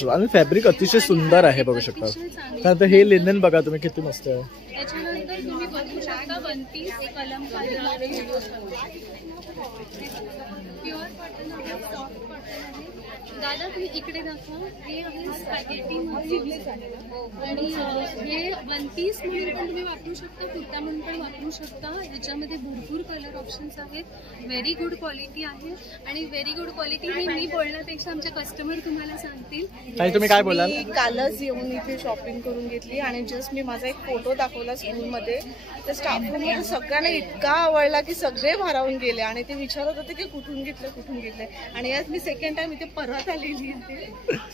आणि फॅब्रिक अतिशय सुंदर आहे बघू शकता. त्यानंतर हे लिनन बघा तुम्ही किती मस्त आहे. त्याच्यानंतर तुम्ही बघू शकता one piece Kalamkari pure cotton आहे. सॉफ्ट कॉटन आहे. दादा तुम्ही इकडे दाखवा. हे आहे स्पॅगेटी आणि हे वन पीस म्हणून पण तुम्ही वापरू शकता. कुर्ता म्हणून पण वापरू शकता. याच्यामध्ये भरपूर कलर ऑप्शन्स आहेत. व्हेरी गुड क्वालिटी आहे आणि व्हेरी गुड क्वालिटी हे मी बोलण्यापेक्षा आमचे कस्टमर तुम्हाला सांगतील. तुम्ही काय बोलाल. मी कालच येऊन इथे शॉपिंग करून घेतली आणि जस्ट मी माझा एक फोटो दाखवला स्कूलमध्ये. तर स्टाफ रूममध्ये सगळ्यांना इतका आवडला की सगळे भारावून गेले आणि ते विचारत होते की कुठून घेतलं आणि आज मी सेकंड टाइम इथे परत आलेली आहे.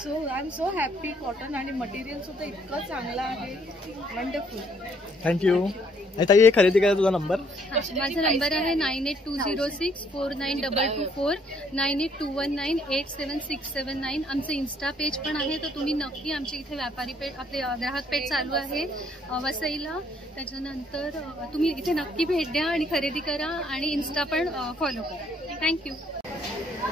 So I am so happy. Cotton आणि मटेरियल सुद्धा इतकं चांगलं आहे. वंडरफुल. थँक्यू. ताई हे खरेदी करा. तुझा नंबर. माझा नंबर आहे 9820649224 9821987679. आमचं इन्स्टा पेज पण आहे. तर तुम्ही नक्की आमच्या इथे व्यापारी पेठ आपले ग्राहक पेठ चालू आहे वसईला. त्याच्यानंतर तुम्ही इथे नक्की भेट द्या आणि खरेदी करा आणि इन्स्टा पण फॉलो करा. थँक्यू.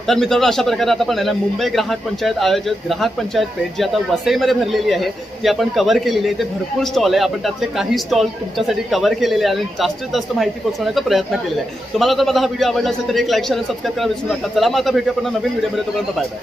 तर मित्रांनो अशा प्रकारे आता आपण मुंबई ग्राहक पंचायत आयोजित ग्राहक पंचायत पेठ जी आता वसईमध्ये भरलेली आहे ती आपण कव्हर केलेली आहे. ते भरपूर स्टॉल आहे. आपण त्यातले काही स्टॉल तुमच्यासाठी कव्हर केलेले आहे आणि जास्तीत जास्त माहिती पोहोचवण्याचा प्रयत्न केलेला आहे. तुम्हाला जर माझा हा व्हिडिओ आवडला असेल तर एक लाईक शेअर सबस्क्राईब करायला विसरू नका. चला मग आता भेटूया आपण नवीन व्हिडिओमध्ये. तोपर्यंत बाय बाय.